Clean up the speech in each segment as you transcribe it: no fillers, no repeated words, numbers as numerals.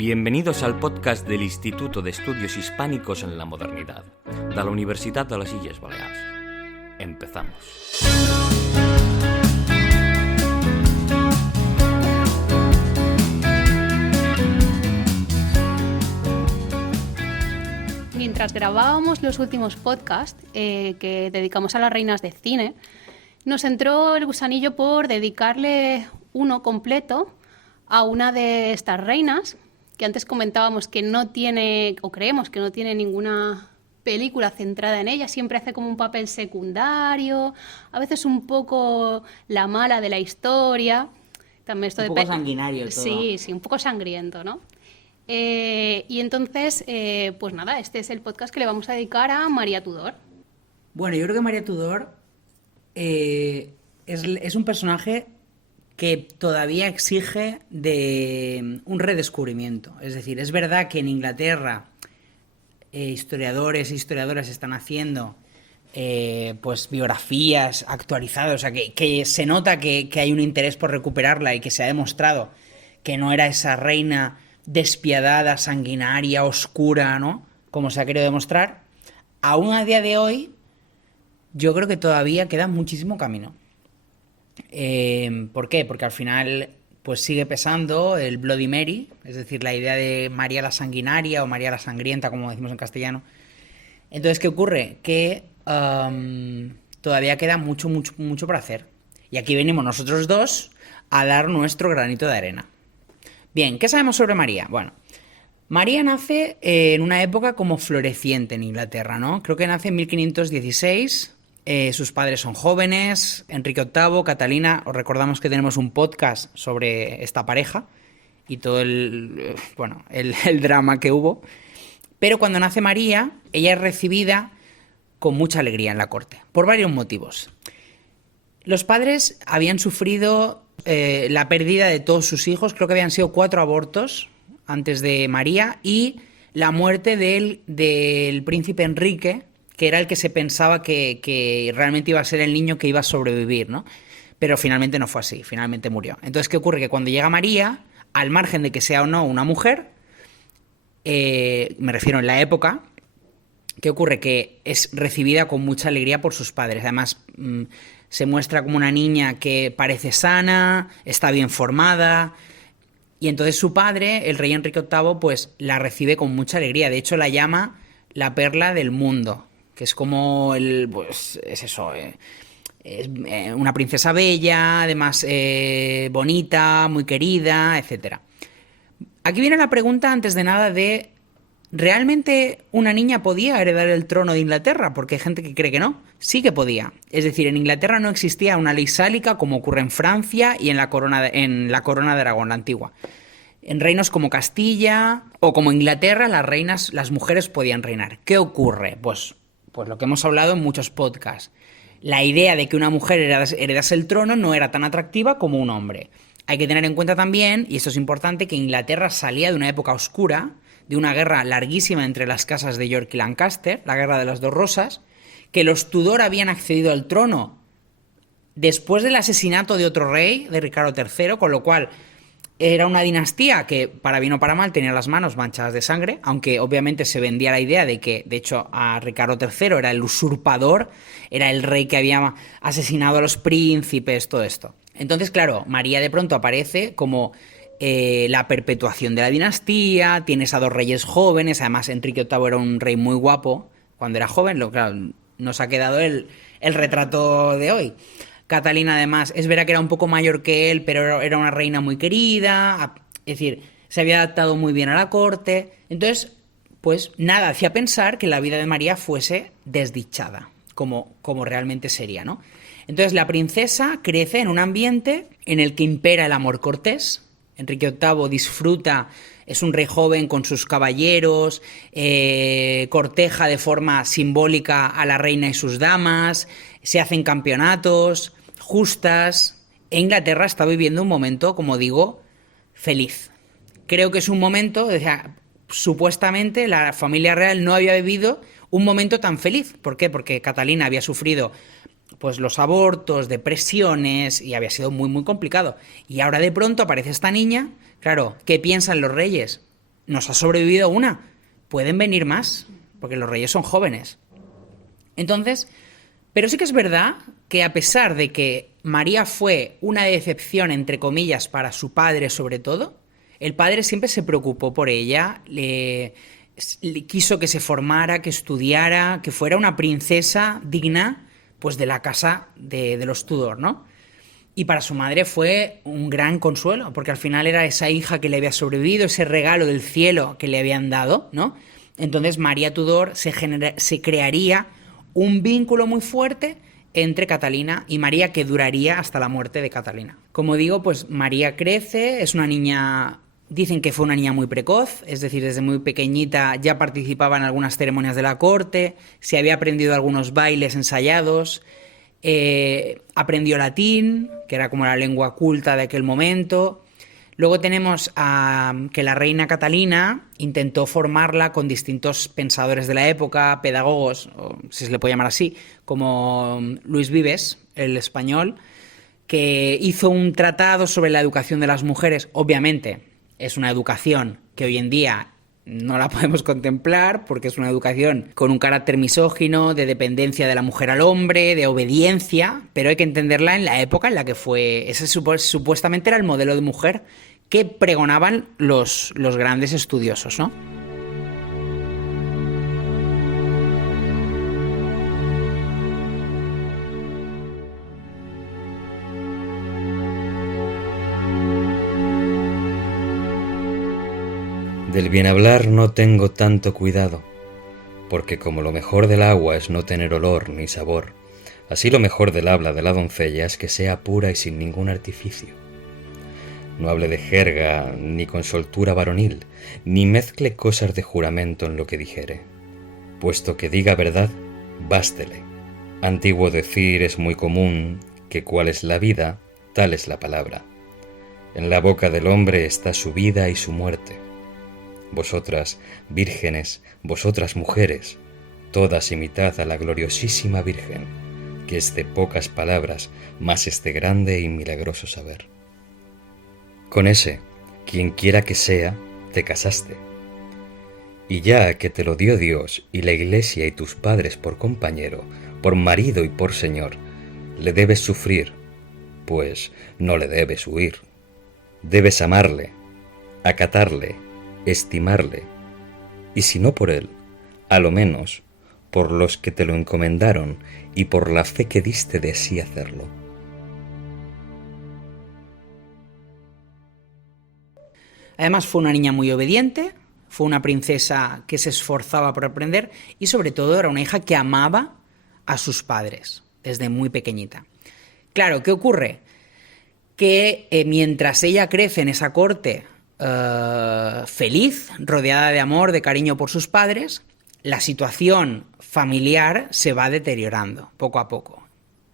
Bienvenidos al podcast del Instituto de Estudios Hispànicos en la Modernidad, de la Universitat de les Illes Balears. Empezamos. Mientras grabábamos los últimos podcasts que dedicamos a las reinas de cine, nos entró el gusanillo por dedicarle uno completo a una de estas reinas, que antes comentábamos que no tiene, o creemos que no tiene ninguna película centrada en ella, siempre hace como un papel secundario, a veces un poco la mala de la historia. También esto un poco sanguinario todo. Sí, un poco sangriento, ¿no? Y entonces, pues nada, este es el podcast que le vamos a dedicar a María Tudor. Bueno, yo creo que María Tudor es un personaje que todavía exige de un redescubrimiento. Es decir, es verdad que en Inglaterra historiadores e historiadoras están haciendo pues biografías actualizadas, o sea, que se nota que hay un interés por recuperarla y que se ha demostrado que no era esa reina despiadada, sanguinaria, oscura, ¿no? Como se ha querido demostrar. Aún a día de hoy, yo creo que todavía queda muchísimo camino. ¿Por qué? Porque al final pues sigue pesando el Bloody Mary, es decir, la idea de María la sanguinaria o María la sangrienta, como decimos en castellano. Entonces, ¿qué ocurre? Que todavía queda mucho por hacer. Y aquí venimos nosotros dos a dar nuestro granito de arena. Bien, ¿qué sabemos sobre María? Bueno, María nace en una época como floreciente en Inglaterra, ¿no? Creo que nace en 1516. Sus padres son jóvenes, Enrique VIII, Catalina. Os recordamos que tenemos un podcast sobre esta pareja y todo el drama que hubo. Pero cuando nace María, ella es recibida con mucha alegría en la corte, por varios motivos. Los padres habían sufrido la pérdida de todos sus hijos, creo que habían sido 4 abortos antes de María, y la muerte del príncipe Enrique, que era el que se pensaba que realmente iba a ser el niño que iba a sobrevivir, ¿no? Pero finalmente no fue así, finalmente murió. Entonces, ¿qué ocurre? Que cuando llega María, al margen de que sea o no una mujer, me refiero en la época, ¿qué ocurre? Que es recibida con mucha alegría por sus padres. Además, se muestra como una niña que parece sana, está bien formada, y entonces su padre, el rey Enrique VIII, pues la recibe con mucha alegría. De hecho, la llama la perla del mundo, que es como una princesa bella, además bonita, muy querida, etc. Aquí viene la pregunta, antes de nada, de ¿realmente una niña podía heredar el trono de Inglaterra? Porque hay gente que cree que no. Sí que podía. Es decir, en Inglaterra no existía una ley sálica como ocurre en Francia y en la corona de Aragón, la antigua. En reinos como Castilla o como Inglaterra, las mujeres podían reinar. ¿Qué ocurre? Pues lo que hemos hablado en muchos podcasts. La idea de que una mujer heredase el trono no era tan atractiva como un hombre. Hay que tener en cuenta también, y esto es importante, que Inglaterra salía de una época oscura, de una guerra larguísima entre las casas de York y Lancaster, la guerra de las 2 rosas, que los Tudor habían accedido al trono después del asesinato de otro rey, de Ricardo III, con lo cual era una dinastía que, para bien o para mal, tenía las manos manchadas de sangre, aunque obviamente se vendía la idea de que, de hecho, a Ricardo III era el usurpador, era el rey que había asesinado a los príncipes, todo esto. Entonces, claro, María de pronto aparece como la perpetuación de la dinastía, tienes a 2 reyes jóvenes, además Enrique VIII era un rey muy guapo cuando era joven, claro, nos ha quedado el retrato de hoy. Catalina, además, es verdad que era un poco mayor que él, pero era una reina muy querida, es decir, se había adaptado muy bien a la corte. Entonces, pues nada hacía pensar que la vida de María fuese desdichada, como realmente sería, ¿no? Entonces, la princesa crece en un ambiente en el que impera el amor cortés. Enrique VIII disfruta, es un rey joven con sus caballeros, corteja de forma simbólica a la reina y sus damas, se hacen campeonatos, justas. Inglaterra está viviendo un momento, como digo, feliz. Creo que es un momento, o sea, supuestamente la familia real no había vivido un momento tan feliz. ¿Por qué? Porque Catalina había sufrido pues los abortos, depresiones, y había sido muy complicado. Y ahora de pronto aparece esta niña. Claro, ¿qué piensan los reyes? nos ha sobrevivido una, pueden venir más, porque los reyes son jóvenes. Entonces, pero sí que es verdad que a pesar de que María fue una decepción, entre comillas, para su padre sobre todo, el padre siempre se preocupó por ella, le quiso que se formara, que estudiara, que fuera una princesa digna, pues, de la casa de los Tudor, ¿no? Y para su madre fue un gran consuelo, porque al final era esa hija que le había sobrevivido, ese regalo del cielo que le habían dado, ¿no? Entonces María Tudor se crearía un vínculo muy fuerte entre Catalina y María que duraría hasta la muerte de Catalina. Como digo, pues María crece, es una niña... Dicen que fue una niña muy precoz, es decir, desde muy pequeñita ya participaba en algunas ceremonias de la corte, se había aprendido algunos bailes ensayados, aprendió latín, que era como la lengua culta de aquel momento. Luego tenemos que la reina Catalina intentó formarla con distintos pensadores de la época, pedagogos, o si se le puede llamar así, como Luis Vives, el español, que hizo un tratado sobre la educación de las mujeres. Obviamente, es una educación que hoy en día no la podemos contemplar porque es una educación con un carácter misógino, de dependencia de la mujer al hombre, de obediencia, pero hay que entenderla en la época en la que fue. Ese supuestamente era el modelo de mujer que pregonaban los grandes estudiosos, ¿no? Del bien hablar no tengo tanto cuidado, porque como lo mejor del agua es no tener olor ni sabor, así lo mejor del habla de la doncella es que sea pura y sin ningún artificio. No hable de jerga, ni con soltura varonil, ni mezcle cosas de juramento en lo que dijere. Puesto que diga verdad, bástele. Antiguo decir es muy común, que cual es la vida, tal es la palabra. En la boca del hombre está su vida y su muerte. Vosotras, vírgenes, vosotras mujeres, todas imitad a la gloriosísima Virgen, que es de pocas palabras, mas es de grande y milagroso saber. Con ese, quien quiera que sea, te casaste. Y ya que te lo dio Dios y la Iglesia y tus padres por compañero, por marido y por señor, le debes sufrir, pues no le debes huir. Debes amarle, acatarle, estimarle, y si no por él, a lo menos por los que te lo encomendaron y por la fe que diste de sí hacerlo. Además fue una niña muy obediente, fue una princesa que se esforzaba por aprender y sobre todo era una hija que amaba a sus padres desde muy pequeñita. Claro, ¿qué ocurre? Que mientras ella crece en esa corte feliz, rodeada de amor, de cariño por sus padres, la situación familiar se va deteriorando poco a poco.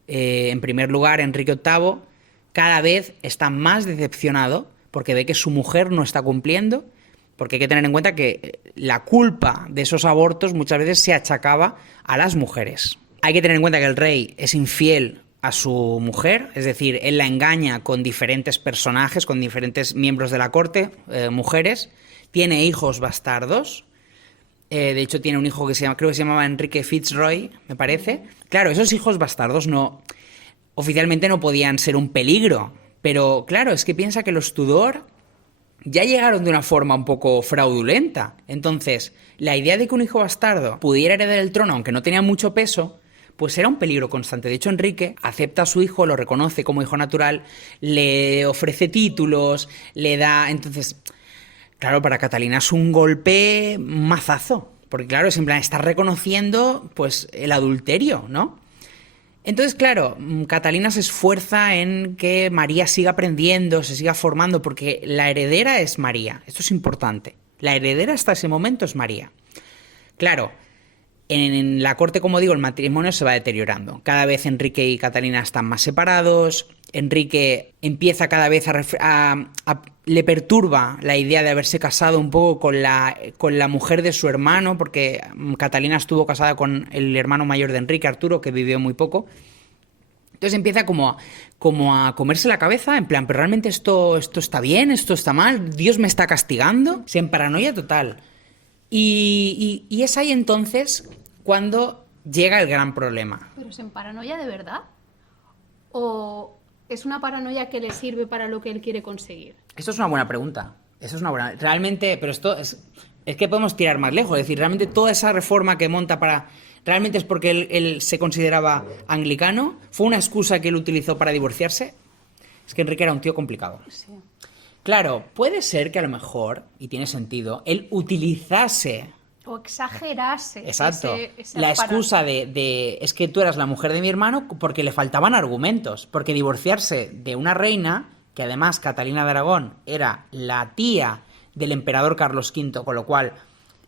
En primer lugar, Enrique VIII cada vez está más decepcionado porque ve que su mujer no está cumpliendo, porque hay que tener en cuenta que la culpa de esos abortos muchas veces se achacaba a las mujeres. Hay que tener en cuenta que el rey es infiel a su mujer, es decir, él la engaña con diferentes personajes, con diferentes miembros de la corte, mujeres, tiene hijos bastardos, de hecho tiene un hijo que creo que se llamaba Enrique Fitzroy, me parece. Claro, esos hijos bastardos oficialmente no podían ser un peligro, pero claro, es que piensa que los Tudor ya llegaron de una forma un poco fraudulenta, entonces la idea de que un hijo bastardo pudiera heredar el trono, aunque no tenía mucho peso, pues era un peligro constante. De hecho, Enrique acepta a su hijo, lo reconoce como hijo natural, le ofrece títulos, le da... Entonces, claro, para Catalina es un golpe mazazo, porque claro, es en plan, está reconociendo pues el adulterio, ¿no? Entonces, claro, Catalina se esfuerza en que María siga aprendiendo, se siga formando, porque la heredera es María. Esto es importante. La heredera hasta ese momento es María. Claro, en la corte, como digo, el matrimonio se va deteriorando. Cada vez Enrique y Catalina están más separados. Enrique empieza cada vez le perturba la idea de haberse casado un poco con la mujer de su hermano, porque Catalina estuvo casada con el hermano mayor de Enrique, Arturo, que vivió muy poco. Entonces empieza como a comerse la cabeza, en plan, pero realmente esto está bien, esto está mal, Dios me está castigando, se en paranoia total. Y es ahí entonces cuando llega el gran problema. ¿Pero es en paranoia de verdad? ¿O es una paranoia que le sirve para lo que él quiere conseguir? Esto es una buena pregunta. Eso es una buena... Realmente, pero esto es que podemos tirar más lejos. Es decir, realmente toda esa reforma que monta para... ¿Realmente es porque él se consideraba anglicano? ¿Fue una excusa que él utilizó para divorciarse? Es que Enrique era un tío complicado. Sí. Claro, puede ser que a lo mejor, y tiene sentido, él utilizase... O exagerase. Exacto. ese La excusa de es que tú eras la mujer de mi hermano porque le faltaban argumentos. Porque divorciarse de una reina, que además Catalina de Aragón era la tía del emperador Carlos V, con lo cual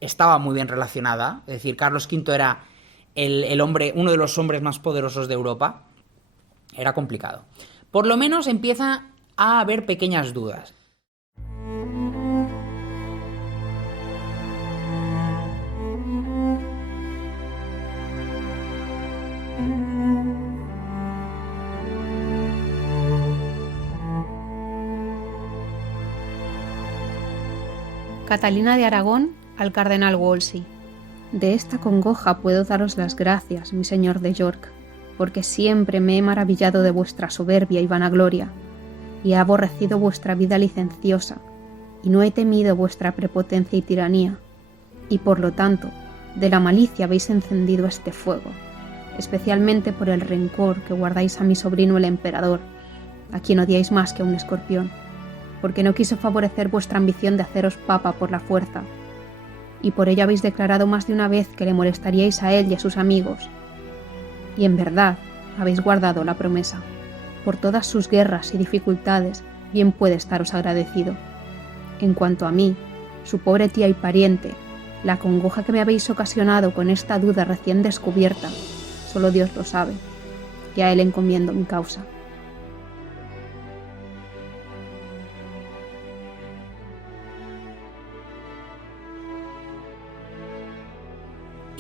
estaba muy bien relacionada. Es decir, Carlos V era el hombre, uno de los hombres más poderosos de Europa. Era complicado. Por lo menos empieza a haber pequeñas dudas. Catalina de Aragón al cardenal Wolsey. De esta congoja puedo daros las gracias, mi señor de York, porque siempre me he maravillado de vuestra soberbia y vanagloria, y he aborrecido vuestra vida licenciosa, y no he temido vuestra prepotencia y tiranía, y por lo tanto, de la malicia habéis encendido este fuego, especialmente por el rencor que guardáis a mi sobrino el emperador, a quien odiáis más que a un escorpión, porque no quiso favorecer vuestra ambición de haceros papa por la fuerza, y por ello habéis declarado más de una vez que le molestaríais a él y a sus amigos, y en verdad habéis guardado la promesa. Por todas sus guerras y dificultades, bien puede estaros agradecido. En cuanto a mí, su pobre tía y pariente, la congoja que me habéis ocasionado con esta duda recién descubierta, solo Dios lo sabe, y a él encomiendo mi causa.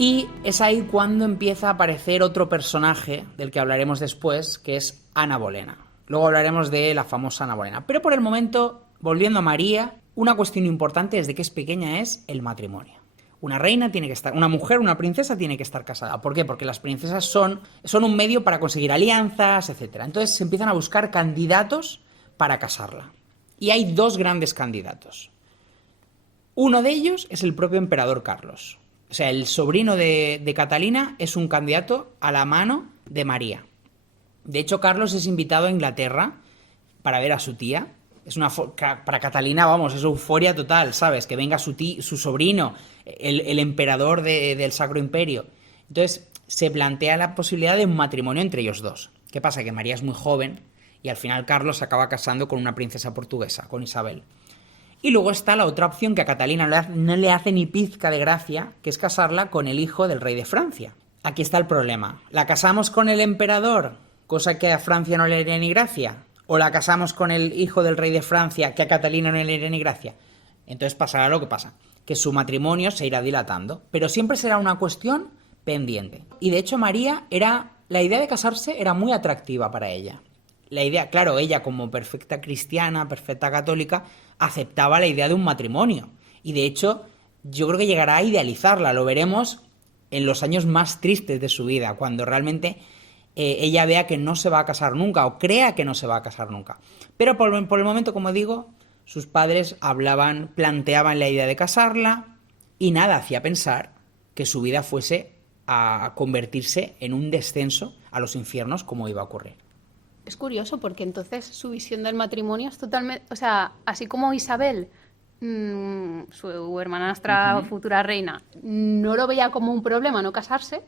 Y es ahí cuando empieza a aparecer otro personaje del que hablaremos después, que es Ana Bolena. Luego hablaremos de la famosa Ana Bolena. Pero por el momento, volviendo a María, una cuestión importante desde que es pequeña es el matrimonio. Una reina tiene que estar, una mujer, una princesa tiene que estar casada. ¿Por qué? Porque las princesas son un medio para conseguir alianzas, etc. Entonces se empiezan a buscar candidatos para casarla. Y hay dos grandes candidatos. Uno de ellos es el propio emperador Carlos. O sea, el sobrino de Catalina es un candidato a la mano de María. De hecho, Carlos es invitado a Inglaterra para ver a su tía. Para Catalina, vamos, es euforia total, ¿sabes? Que venga su sobrino, el emperador del Sacro Imperio. Entonces, se plantea la posibilidad de un matrimonio entre ellos dos. ¿Qué pasa? Que María es muy joven y al final Carlos se acaba casando con una princesa portuguesa, con Isabel. Y luego está la otra opción que a Catalina no le hace ni pizca de gracia, que es casarla con el hijo del rey de Francia. Aquí está el problema. ¿La casamos con el emperador, cosa que a Francia no le haría ni gracia? ¿O la casamos con el hijo del rey de Francia, que a Catalina no le haría ni gracia? Entonces pasará lo que pasa, que su matrimonio se irá dilatando, pero siempre será una cuestión pendiente. Y de hecho la idea de casarse era muy atractiva para ella. La idea, claro, ella como perfecta cristiana, perfecta católica, aceptaba la idea de un matrimonio. Y de hecho, yo creo que llegará a idealizarla. Lo veremos en los años más tristes de su vida, cuando realmente ella vea que no se va a casar nunca o crea que no se va a casar nunca. Pero por el momento, como digo, sus padres planteaban la idea de casarla y nada hacía pensar que su vida fuese a convertirse en un descenso a los infiernos como iba a ocurrir. Es curioso porque entonces su visión del matrimonio es totalmente... O sea, así como Isabel, su hermanastra futura reina, no lo veía como un problema no casarse.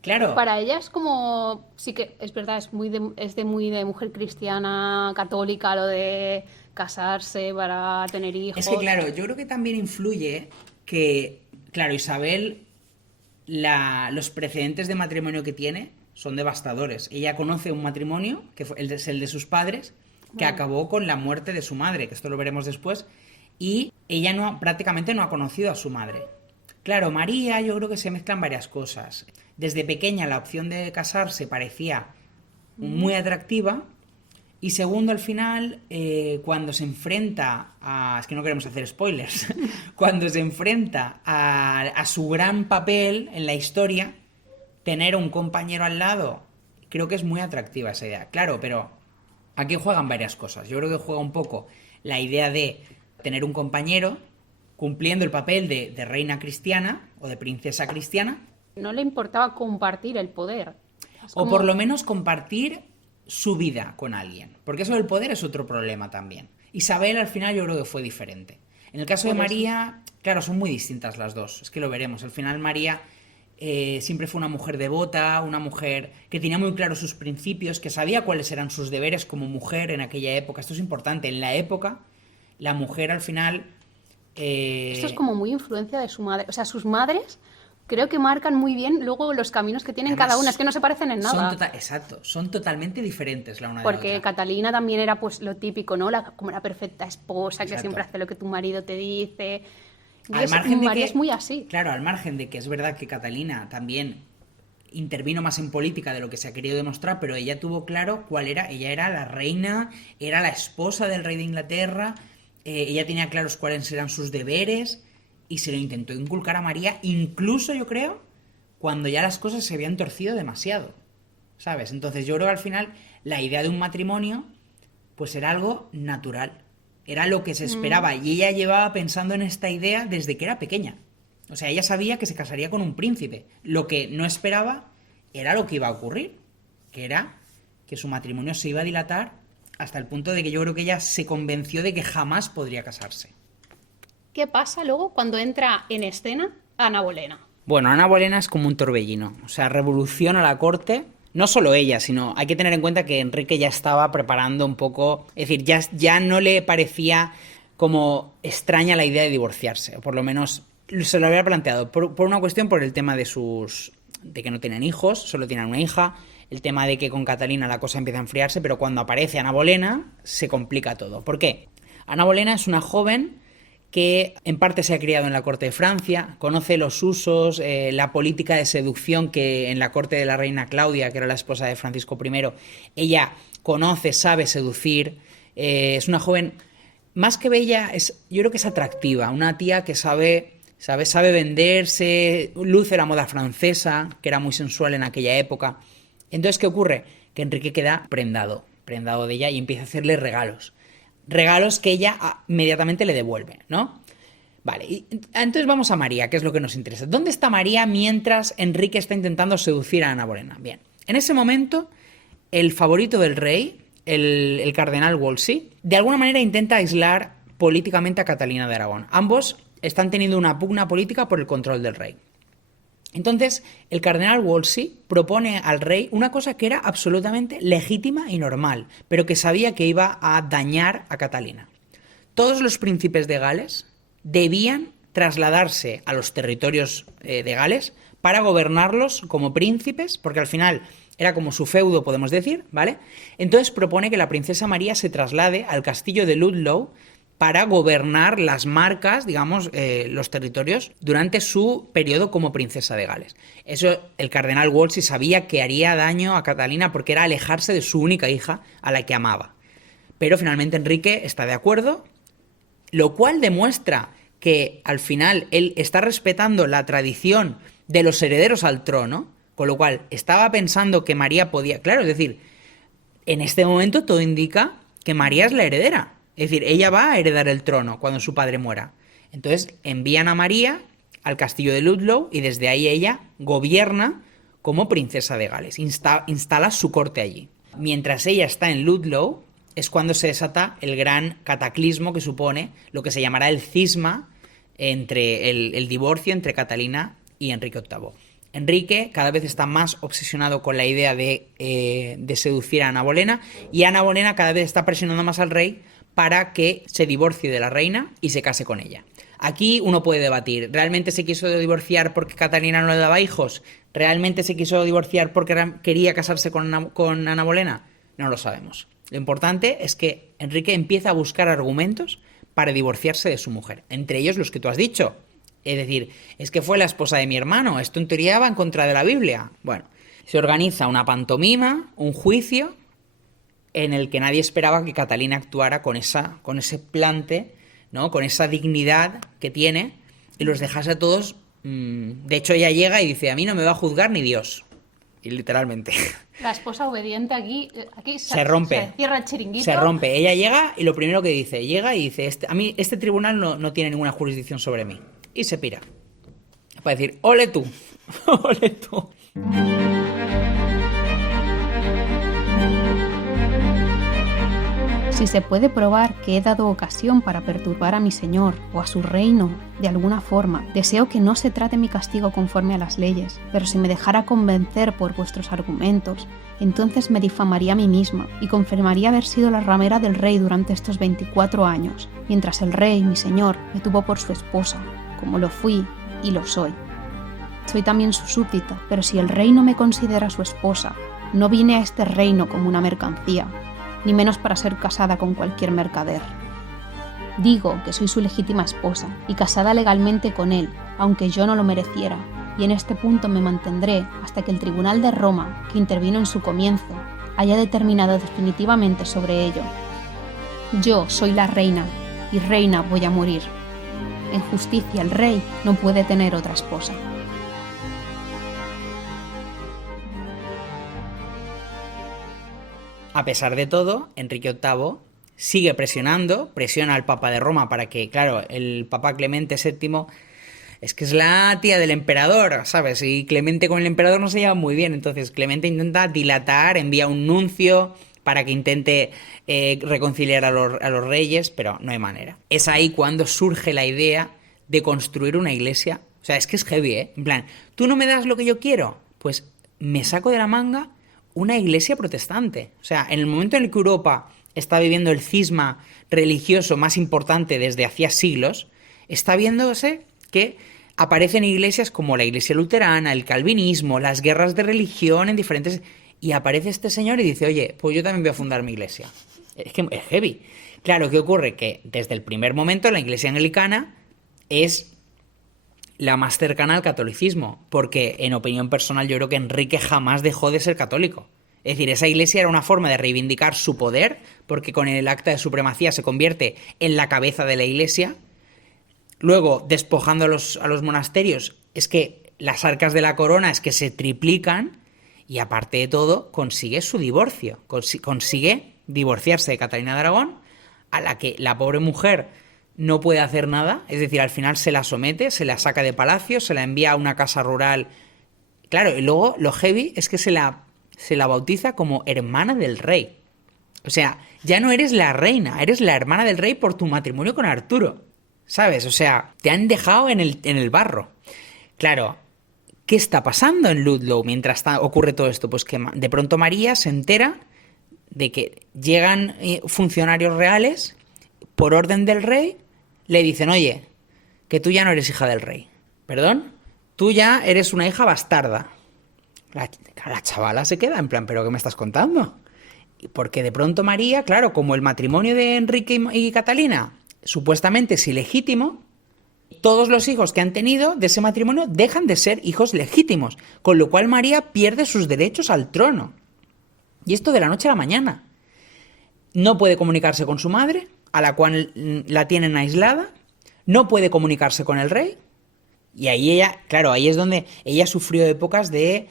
Claro. Para ella es como... Sí que es verdad, es muy de mujer cristiana, católica, lo de casarse para tener hijos. Es que claro, yo creo que también influye que, claro, Isabel, los precedentes de matrimonio que tiene son devastadores. Ella conoce un matrimonio, que es el de sus padres, que acabó con la muerte de su madre, que esto lo veremos después, y ella prácticamente no ha conocido a su madre. Claro, María, yo creo que se mezclan varias cosas. Desde pequeña la opción de casarse parecía muy atractiva. Y segundo, al final, cuando se enfrenta a... Es que no queremos hacer spoilers. Cuando se enfrenta a su gran papel en la historia, tener un compañero al lado, creo que es muy atractiva esa idea. Claro, pero aquí juegan varias cosas. Yo creo que juega un poco la idea de tener un compañero cumpliendo el papel de reina cristiana o de princesa cristiana. No le importaba compartir el poder. O por lo menos compartir su vida con alguien. Porque eso del poder es otro problema también. Isabel al final yo creo que fue diferente. En el caso de María, claro, son muy distintas las dos. Es que lo veremos. Al final María siempre fue una mujer devota, una mujer que tenía muy claros sus principios, que sabía cuáles eran sus deberes como mujer en aquella época. Esto es importante. En la época, la mujer al final... Esto es como muy influencia de su madre. O sea, sus madres... Creo que marcan muy bien luego los caminos que tienen Además, cada una. Es que no se parecen en nada. Exacto, son totalmente diferentes la una de la Porque otra. Catalina también era pues lo típico, ¿no? Como la perfecta esposa, Exacto. que siempre hace lo que tu marido te dice. Al Entonces, margen de María que, es muy así. Claro, al margen de que es verdad que Catalina también intervino más en política de lo que se ha querido demostrar, pero ella tuvo claro cuál era. Ella era la reina, era la esposa del rey de Inglaterra, ella tenía claros cuáles eran sus deberes y se lo intentó inculcar a María, incluso yo creo, cuando ya las cosas se habían torcido demasiado, ¿sabes? Entonces yo creo que al final la idea de un matrimonio pues era algo natural, era lo que se esperaba y ella llevaba pensando en esta idea desde que era pequeña. O sea, ella sabía que se casaría con un príncipe. Lo que no esperaba era lo que iba a ocurrir, que era que su matrimonio se iba a dilatar hasta el punto de que yo creo que ella se convenció de que jamás podría casarse. ¿Qué pasa luego cuando entra en escena Ana Bolena? Bueno, Ana Bolena es como un torbellino, o sea, revoluciona la corte. No solo ella, sino hay que tener en cuenta que Enrique ya estaba preparando un poco, es decir, ya no le parecía como extraña la idea de divorciarse, o por lo menos se lo había planteado, por una cuestión, por el tema de que no tienen hijos, solo tienen una hija, el tema de que con Catalina la cosa empieza a enfriarse, pero cuando aparece Ana Bolena se complica todo. ¿Por qué? Ana Bolena es una joven que en parte se ha criado en la corte de Francia, conoce los usos, la política de seducción que en la corte de la reina Claudia, que era la esposa de Francisco I, ella conoce, sabe seducir, es una joven más que bella, yo creo que es atractiva, una tía que sabe venderse, luce la moda francesa, que era muy sensual en aquella época. Entonces, ¿qué ocurre? Que Enrique queda prendado de ella y empieza a hacerle regalos que ella inmediatamente le devuelve, ¿no? Vale, y entonces vamos a María, que es lo que nos interesa. ¿Dónde está María mientras Enrique está intentando seducir a Ana Bolena? Bien, en ese momento, el favorito del rey, el cardenal Wolsey, de alguna manera intenta aislar políticamente a Catalina de Aragón. Ambos están teniendo una pugna política por el control del rey. Entonces, el cardenal Wolsey propone al rey una cosa que era absolutamente legítima y normal, pero que sabía que iba a dañar a Catalina. Todos los príncipes de Gales debían trasladarse a los territorios de Gales para gobernarlos como príncipes, porque al final era como su feudo, podemos decir, ¿vale? Entonces propone que la princesa María se traslade al castillo de Ludlow para gobernar las marcas, digamos, los territorios durante su periodo como princesa de Gales. Eso el cardenal Wolsey sabía que haría daño a Catalina porque era alejarse de su única hija a la que amaba. Pero finalmente Enrique está de acuerdo, lo cual demuestra que al final él está respetando la tradición de los herederos al trono, con lo cual estaba pensando que María podía... Claro, es decir, en este momento todo indica que María es la heredera. Es decir, ella va a heredar el trono cuando su padre muera. Entonces envían a María al castillo de Ludlow y desde ahí ella gobierna como princesa de Gales, instala su corte allí. Mientras ella está en Ludlow es cuando se desata el gran cataclismo que supone lo que se llamará el cisma entre el divorcio entre Catalina y Enrique VIII. Enrique cada vez está más obsesionado con la idea de seducir a Ana Bolena y Ana Bolena cada vez está presionando más al rey para que se divorcie de la reina y se case con ella. Aquí uno puede debatir, ¿realmente se quiso divorciar porque Catalina no le daba hijos? ¿Realmente se quiso divorciar porque quería casarse con Ana Bolena? No lo sabemos. Lo importante es que Enrique empieza a buscar argumentos para divorciarse de su mujer, entre ellos los que tú has dicho. Es decir, es que fue la esposa de mi hermano, esto en teoría va en contra de la Biblia. Bueno, Se organiza una pantomima, un juicio, en el que nadie esperaba que Catalina actuara con ese plante, ¿no? Con esa dignidad que tiene, y los dejase a todos. De hecho, ella llega y dice: a mí no me va a juzgar ni Dios. Y literalmente. La esposa obediente aquí Se rompe. Se cierra el chiringuito. Se rompe. Ella llega y lo primero que dice, llega y dice: a mí este tribunal no tiene ninguna jurisdicción sobre mí. Y se pira. Para decir: ole tú, ole tú. Si se puede probar que he dado ocasión para perturbar a mi señor o a su reino de alguna forma, deseo que no se trate mi castigo conforme a las leyes, pero si me dejara convencer por vuestros argumentos, entonces me difamaría a mí misma y confirmaría haber sido la ramera del rey durante estos 24 años, mientras el rey, mi señor, me tuvo por su esposa, como lo fui y lo soy. Soy también su súbdita, pero si el rey no me considera su esposa, no vine a este reino como una mercancía, ni menos para ser casada con cualquier mercader. Digo que soy su legítima esposa y casada legalmente con él, aunque yo no lo mereciera, y en este punto me mantendré hasta que el Tribunal de Roma, que intervino en su comienzo, haya determinado definitivamente sobre ello. Yo soy la reina, y reina voy a morir. En justicia el rey no puede tener otra esposa. A pesar de todo, Enrique VIII sigue presiona al Papa de Roma para que, claro, el Papa Clemente VII es que es la tía del emperador, ¿sabes? Y Clemente con el emperador no se lleva muy bien, entonces Clemente intenta dilatar, envía un nuncio para que intente reconciliar a los reyes, pero no hay manera. Es ahí cuando surge la idea de construir una iglesia. O sea, es que es heavy, ¿eh? En plan, ¿tú no me das lo que yo quiero? Pues me saco de la manga una iglesia protestante. O sea, en el momento en el que Europa está viviendo el cisma religioso más importante desde hacía siglos, está viéndose que aparecen iglesias como la iglesia luterana, el calvinismo, las guerras de religión en diferentes... Y aparece este señor y dice: oye, pues yo también voy a fundar mi iglesia. Es que es heavy. Claro, ¿qué ocurre? Que desde el primer momento la iglesia anglicana es la más cercana al catolicismo, porque en opinión personal yo creo que Enrique jamás dejó de ser católico. Es decir, esa iglesia era una forma de reivindicar su poder, porque con el acta de supremacía se convierte en la cabeza de la iglesia. Luego, despojando a los monasterios, es que las arcas de la corona es que se triplican, y aparte de todo, consigue su divorcio. Consigue divorciarse de Catalina de Aragón, a la que la pobre mujer no puede hacer nada, es decir, al final se la somete, se la saca de palacio, se la envía a una casa rural. Claro, y luego lo heavy es que se la bautiza como hermana del rey. O sea, ya no eres la reina, eres la hermana del rey por tu matrimonio con Arturo, ¿sabes? O sea, te han dejado en el barro. Claro, ¿qué está pasando en Ludlow mientras ocurre todo esto? Pues que de pronto María se entera de que llegan funcionarios reales, por orden del rey, le dicen: oye, que tú ya no eres hija del rey. ¿Perdón? Tú ya eres una hija bastarda. La chavala se queda en plan: ¿pero qué me estás contando? Porque de pronto María, claro, como el matrimonio de Enrique y Catalina supuestamente es ilegítimo, todos los hijos que han tenido de ese matrimonio dejan de ser hijos legítimos, con lo cual María pierde sus derechos al trono. Y esto de la noche a la mañana. No puede comunicarse con su madre, a la cual la tienen aislada, no puede comunicarse con el rey, y ahí ella, claro, ahí es donde ella sufrió épocas de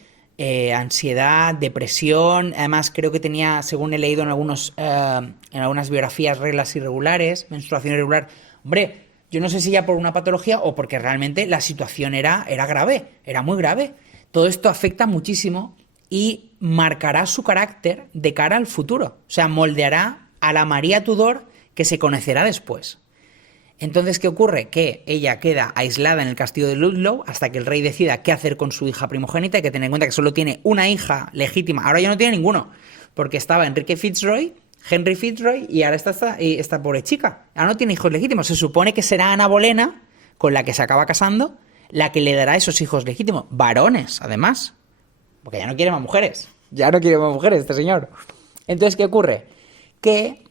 ansiedad, depresión. Además creo que tenía, según he leído en algunas biografías, reglas irregulares, menstruación irregular. Hombre, yo no sé si ya por una patología o porque realmente la situación era grave, era muy grave. Todo esto afecta muchísimo y marcará su carácter de cara al futuro. O sea, moldeará a la María Tudor que se conocerá después. Entonces, ¿qué ocurre? Que ella queda aislada en el castillo de Ludlow hasta que el rey decida qué hacer con su hija primogénita. Hay que tener en cuenta que solo tiene una hija legítima. Ahora ya no tiene ninguno, porque estaba Henry Fitzroy, y ahora está esta pobre chica. Ahora no tiene hijos legítimos. Se supone que será Ana Bolena, con la que se acaba casando, la que le dará esos hijos legítimos. Varones, además. Porque ya no quiere más mujeres. Ya no quiere más mujeres este señor. Entonces, ¿qué ocurre? Que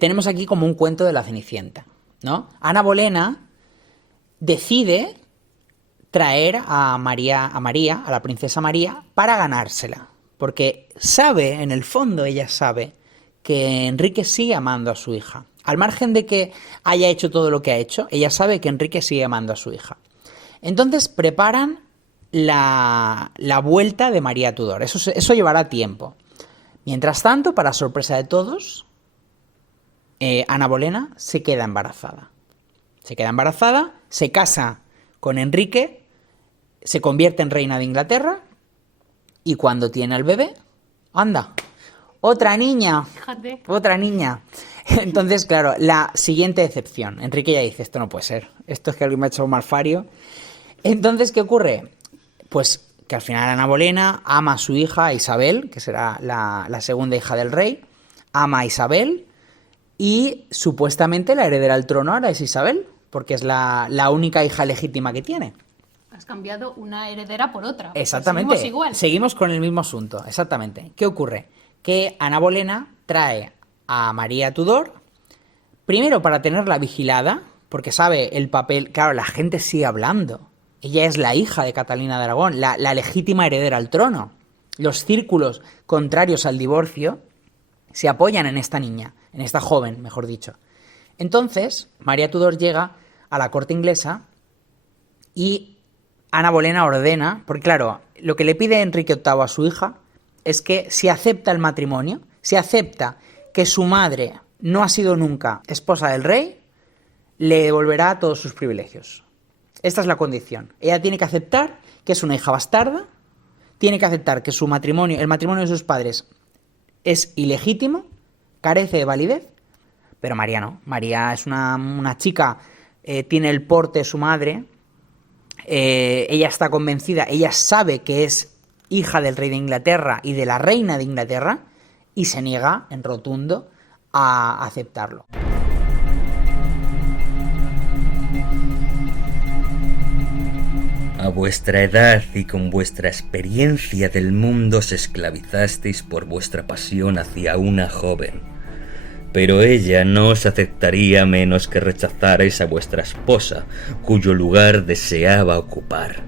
tenemos aquí como un cuento de la Cenicienta, ¿no? Ana Bolena decide traer a María, a la princesa María, para ganársela. Porque sabe, en el fondo ella sabe, que Enrique sigue amando a su hija. Al margen de que haya hecho todo lo que ha hecho, ella sabe que Enrique sigue amando a su hija. Entonces preparan la vuelta de María Tudor. Eso llevará tiempo. Mientras tanto, para sorpresa de todos, Ana Bolena se queda embarazada. Se casa con Enrique, se convierte en reina de Inglaterra y cuando tiene al bebé, ¡anda! ¡Otra niña! Fíjate. ¡Otra niña! Entonces, claro, la siguiente decepción. Enrique ya dice, esto no puede ser. Esto es que alguien me ha hecho un malfario. Entonces, ¿qué ocurre? Pues que al final Ana Bolena ama a su hija Isabel, que será la segunda hija del rey, ama a Isabel y supuestamente la heredera al trono ahora es Isabel, porque es la única hija legítima que tiene. Has cambiado una heredera por otra. Exactamente. Seguimos igual. Seguimos con el mismo asunto, exactamente. ¿Qué ocurre? Que Ana Bolena trae a María Tudor, primero para tenerla vigilada, porque sabe el papel, claro, la gente sigue hablando. Ella es la hija de Catalina de Aragón, la legítima heredera al trono. Los círculos contrarios al divorcio se apoyan en esta niña, en esta joven, mejor dicho. Entonces, María Tudor llega a la corte inglesa y Ana Bolena ordena, porque claro, lo que le pide Enrique VIII a su hija es que si acepta el matrimonio, si acepta que su madre no ha sido nunca esposa del rey, le devolverá todos sus privilegios. Esta es la condición. Ella tiene que aceptar que es una hija bastarda, tiene que aceptar que su matrimonio, el matrimonio de sus padres, es ilegítimo, carece de validez, pero María no. María es una chica, tiene el porte de su madre, ella está convencida, ella sabe que es hija del rey de Inglaterra y de la reina de Inglaterra, y se niega en rotundo a aceptarlo. A vuestra edad y con vuestra experiencia del mundo os esclavizasteis por vuestra pasión hacia una joven. Pero ella no os aceptaría menos que rechazarais a vuestra esposa, cuyo lugar deseaba ocupar.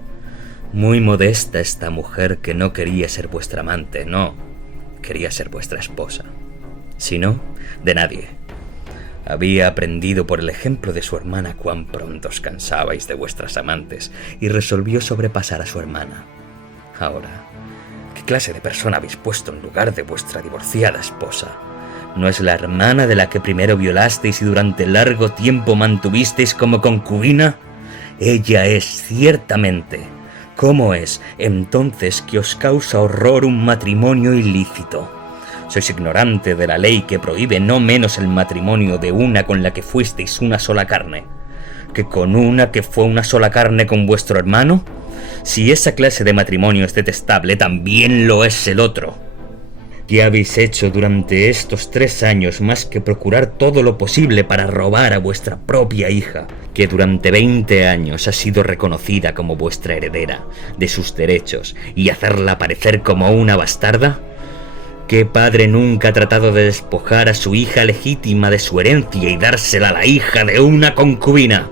Muy modesta esta mujer que no quería ser vuestra amante, no, quería ser vuestra esposa. Si no, de nadie. Había aprendido por el ejemplo de su hermana cuán pronto os cansabais de vuestras amantes y resolvió sobrepasar a su hermana. Ahora, ¿qué clase de persona habéis puesto en lugar de vuestra divorciada esposa? ¿No es la hermana de la que primero violasteis y durante largo tiempo mantuvisteis como concubina? Ella es ciertamente. ¿Cómo es entonces que os causa horror un matrimonio ilícito? Sois ignorante de la ley que prohíbe no menos el matrimonio de una con la que fuisteis una sola carne, que con una que fue una sola carne con vuestro hermano. Si esa clase de matrimonio es detestable, también lo es el otro. ¿Qué habéis hecho durante estos 3 años más que procurar todo lo posible para robar a vuestra propia hija, que durante 20 años ha sido reconocida como vuestra heredera, de sus derechos, y hacerla parecer como una bastarda? ¿Qué padre nunca ha tratado de despojar a su hija legítima de su herencia y dársela a la hija de una concubina?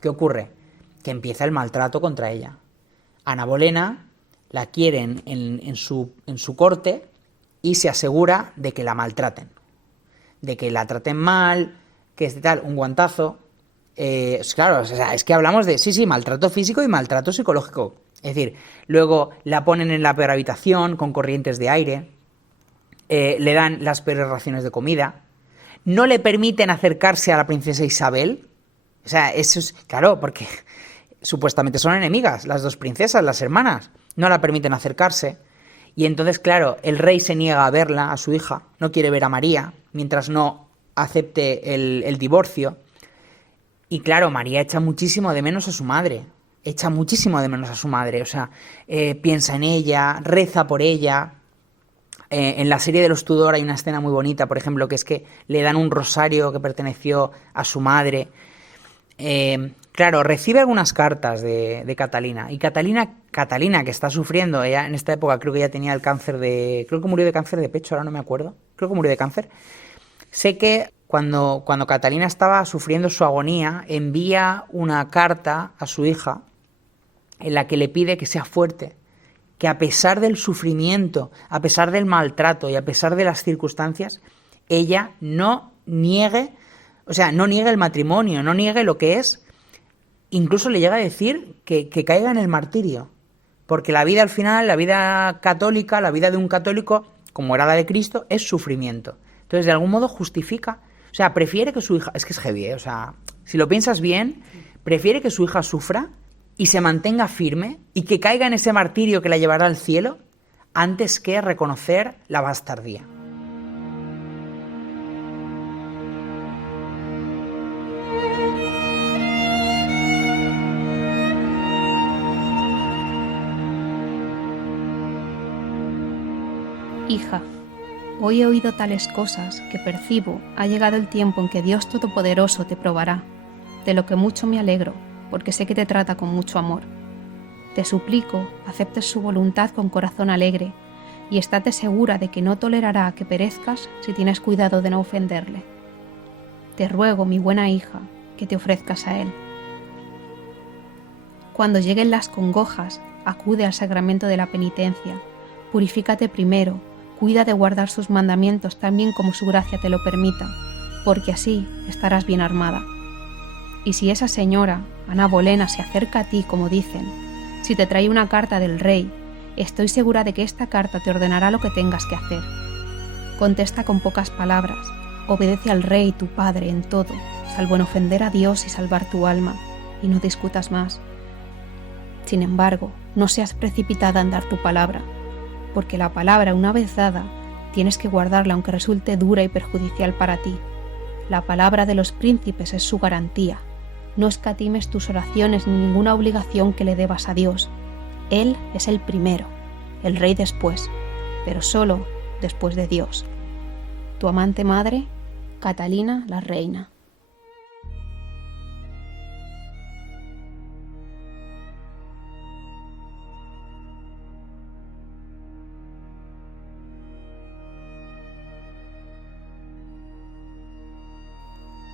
¿Qué ocurre? Que empieza el maltrato contra ella. Ana Bolena la quieren en su corte y se asegura de que la maltraten, de que la traten mal, que es de tal, un guantazo. Claro, o sea, es que hablamos de, sí, maltrato físico y maltrato psicológico. Es decir, luego la ponen en la peor habitación con corrientes de aire, le dan las peores raciones de comida, no le permiten acercarse a la princesa Isabel. O sea, eso es, claro, porque supuestamente son enemigas, las dos princesas, las hermanas, no la permiten acercarse. Y entonces, claro, el rey se niega a verla, a su hija, no quiere ver a María, mientras no acepte el divorcio. Y claro, María echa muchísimo de menos a su madre, o sea, piensa en ella, reza por ella. En la serie de los Tudor hay una escena muy bonita, por ejemplo, que es que le dan un rosario que perteneció a su madre. Claro, recibe algunas cartas de Catalina. Y Catalina, que está sufriendo, ella en esta época creo que ya tenía el cáncer creo que murió de cáncer de pecho, ahora no me acuerdo. Creo que murió de cáncer. Sé que cuando Catalina estaba sufriendo su agonía, envía una carta a su hija en la que le pide que sea fuerte, que a pesar del sufrimiento, a pesar del maltrato y a pesar de las circunstancias, ella no niegue el matrimonio, no niegue lo que es. Incluso le llega a decir que caiga en el martirio, porque la vida al final, la vida católica, la vida de un católico, como era la de Cristo, es sufrimiento. Entonces, de algún modo justifica, o sea, prefiere que su hija, es que es heavy, o sea, si lo piensas bien, prefiere que su hija sufra y se mantenga firme y que caiga en ese martirio que la llevará al cielo, antes que reconocer la bastardía. Hija, hoy he oído tales cosas que percibo ha llegado el tiempo en que Dios Todopoderoso te probará, de lo que mucho me alegro, porque sé que te trata con mucho amor. Te suplico, aceptes su voluntad con corazón alegre, y estate segura de que no tolerará que perezcas si tienes cuidado de no ofenderle. Te ruego, mi buena hija, que te ofrezcas a él. Cuando lleguen las congojas, acude al sacramento de la penitencia, purifícate primero, cuida de guardar sus mandamientos tan bien como su gracia te lo permita, porque así estarás bien armada. Y si esa señora, Ana Bolena, se acerca a ti, como dicen, si te trae una carta del rey, estoy segura de que esta carta te ordenará lo que tengas que hacer. Contesta con pocas palabras, obedece al rey, tu padre, en todo, salvo en ofender a Dios y salvar tu alma, y no discutas más. Sin embargo, no seas precipitada en dar tu palabra, porque la palabra, una vez dada, tienes que guardarla aunque resulte dura y perjudicial para ti. La palabra de los príncipes es su garantía. No escatimes tus oraciones ni ninguna obligación que le debas a Dios. Él es el primero, el rey después, pero solo después de Dios. Tu amante madre, Catalina la Reina.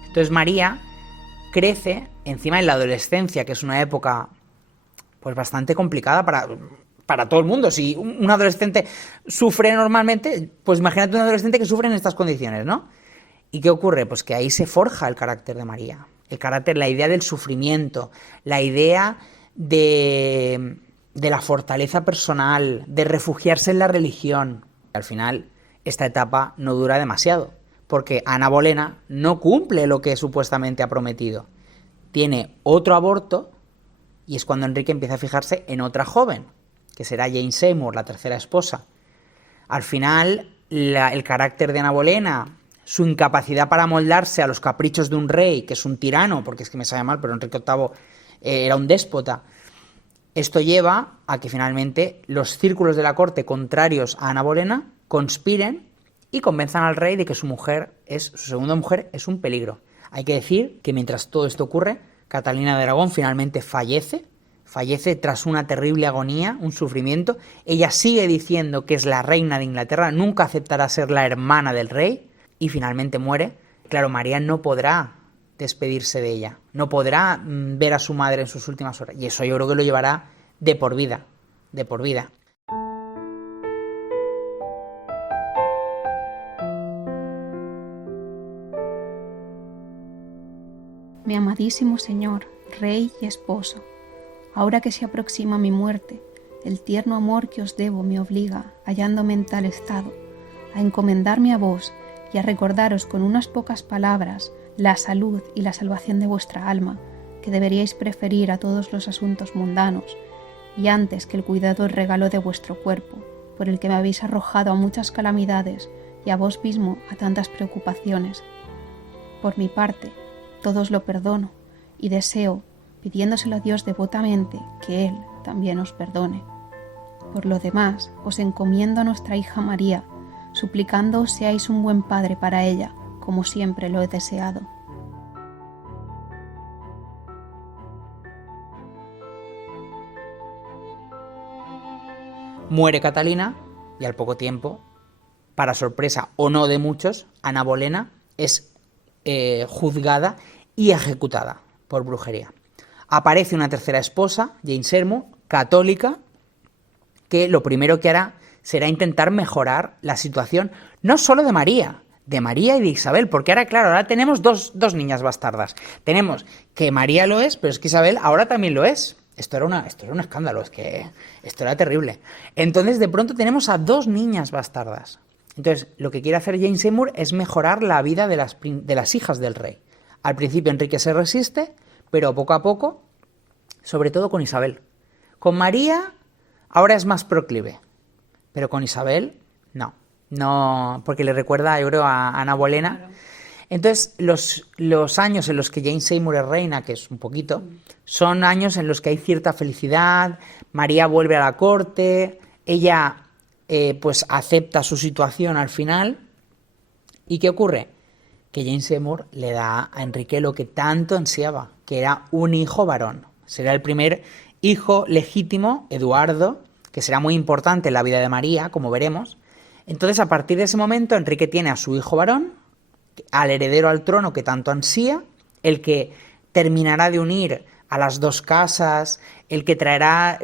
Entonces María crece, encima en la adolescencia, que es una época pues bastante complicada para todo el mundo. Si un adolescente sufre normalmente, pues imagínate un adolescente que sufre en estas condiciones, ¿no? ¿Y qué ocurre? Pues que ahí se forja el carácter de María. El carácter, la idea del sufrimiento, la idea de la fortaleza personal, de refugiarse en la religión. Al final, esta etapa no dura demasiado, porque Ana Bolena no cumple lo que supuestamente ha prometido. Tiene otro aborto y es cuando Enrique empieza a fijarse en otra joven, que será Jane Seymour, la tercera esposa. Al final, el carácter de Ana Bolena, su incapacidad para moldarse a los caprichos de un rey, que es un tirano, porque es que me sabe mal, pero Enrique VIII era un déspota. Esto lleva a que finalmente los círculos de la corte contrarios a Ana Bolena conspiren y convenzan al rey de que su segunda mujer es un peligro. Hay que decir que mientras todo esto ocurre, Catalina de Aragón finalmente fallece tras una terrible agonía, un sufrimiento. Ella sigue diciendo que es la reina de Inglaterra, nunca aceptará ser la hermana del rey y finalmente muere. Claro, María no podrá despedirse de ella, no podrá ver a su madre en sus últimas horas, y eso yo creo que lo llevará de por vida. Mi amadísimo Señor, Rey y Esposo, ahora que se aproxima mi muerte, el tierno amor que os debo me obliga, hallándome en tal estado, a encomendarme a vos y a recordaros con unas pocas palabras la salud y la salvación de vuestra alma, que deberíais preferir a todos los asuntos mundanos, y antes que el cuidado y regalo de vuestro cuerpo, por el que me habéis arrojado a muchas calamidades y a vos mismo a tantas preocupaciones. Por mi parte, todos lo perdono y deseo, pidiéndoselo a Dios devotamente, que Él también os perdone. Por lo demás, os encomiendo a nuestra hija María, suplicando seáis un buen padre para ella, como siempre lo he deseado. Muere Catalina y al poco tiempo, para sorpresa o no de muchos, Ana Bolena es juzgada y ejecutada por brujería. Aparece una tercera esposa, Jane Seymour, católica, que lo primero que hará será intentar mejorar la situación, no solo de María y de Isabel, porque ahora, claro, ahora tenemos dos niñas bastardas. Tenemos que María lo es, pero es que Isabel ahora también lo es. Esto era un escándalo, es que esto era terrible. Entonces, de pronto tenemos a 2 niñas bastardas. Entonces, lo que quiere hacer Jane Seymour es mejorar la vida de las hijas del rey. Al principio Enrique se resiste, pero poco a poco, sobre todo con Isabel. Con María ahora es más proclive, pero con Isabel no, porque le recuerda, yo creo, a Ana Bolena. Claro. Entonces, los años en los que Jane Seymour es reina, que es un poquito, son años en los que hay cierta felicidad. María vuelve a la corte, ella pues acepta su situación al final. ¿Y qué ocurre? Que Jane Seymour le da a Enrique lo que tanto ansiaba, que era un hijo varón. Será el primer hijo legítimo, Eduardo, que será muy importante en la vida de María, como veremos. Entonces, a partir de ese momento, Enrique tiene a su hijo varón, al heredero al trono que tanto ansía, el que terminará de unir a las 2 casas, el que traerá,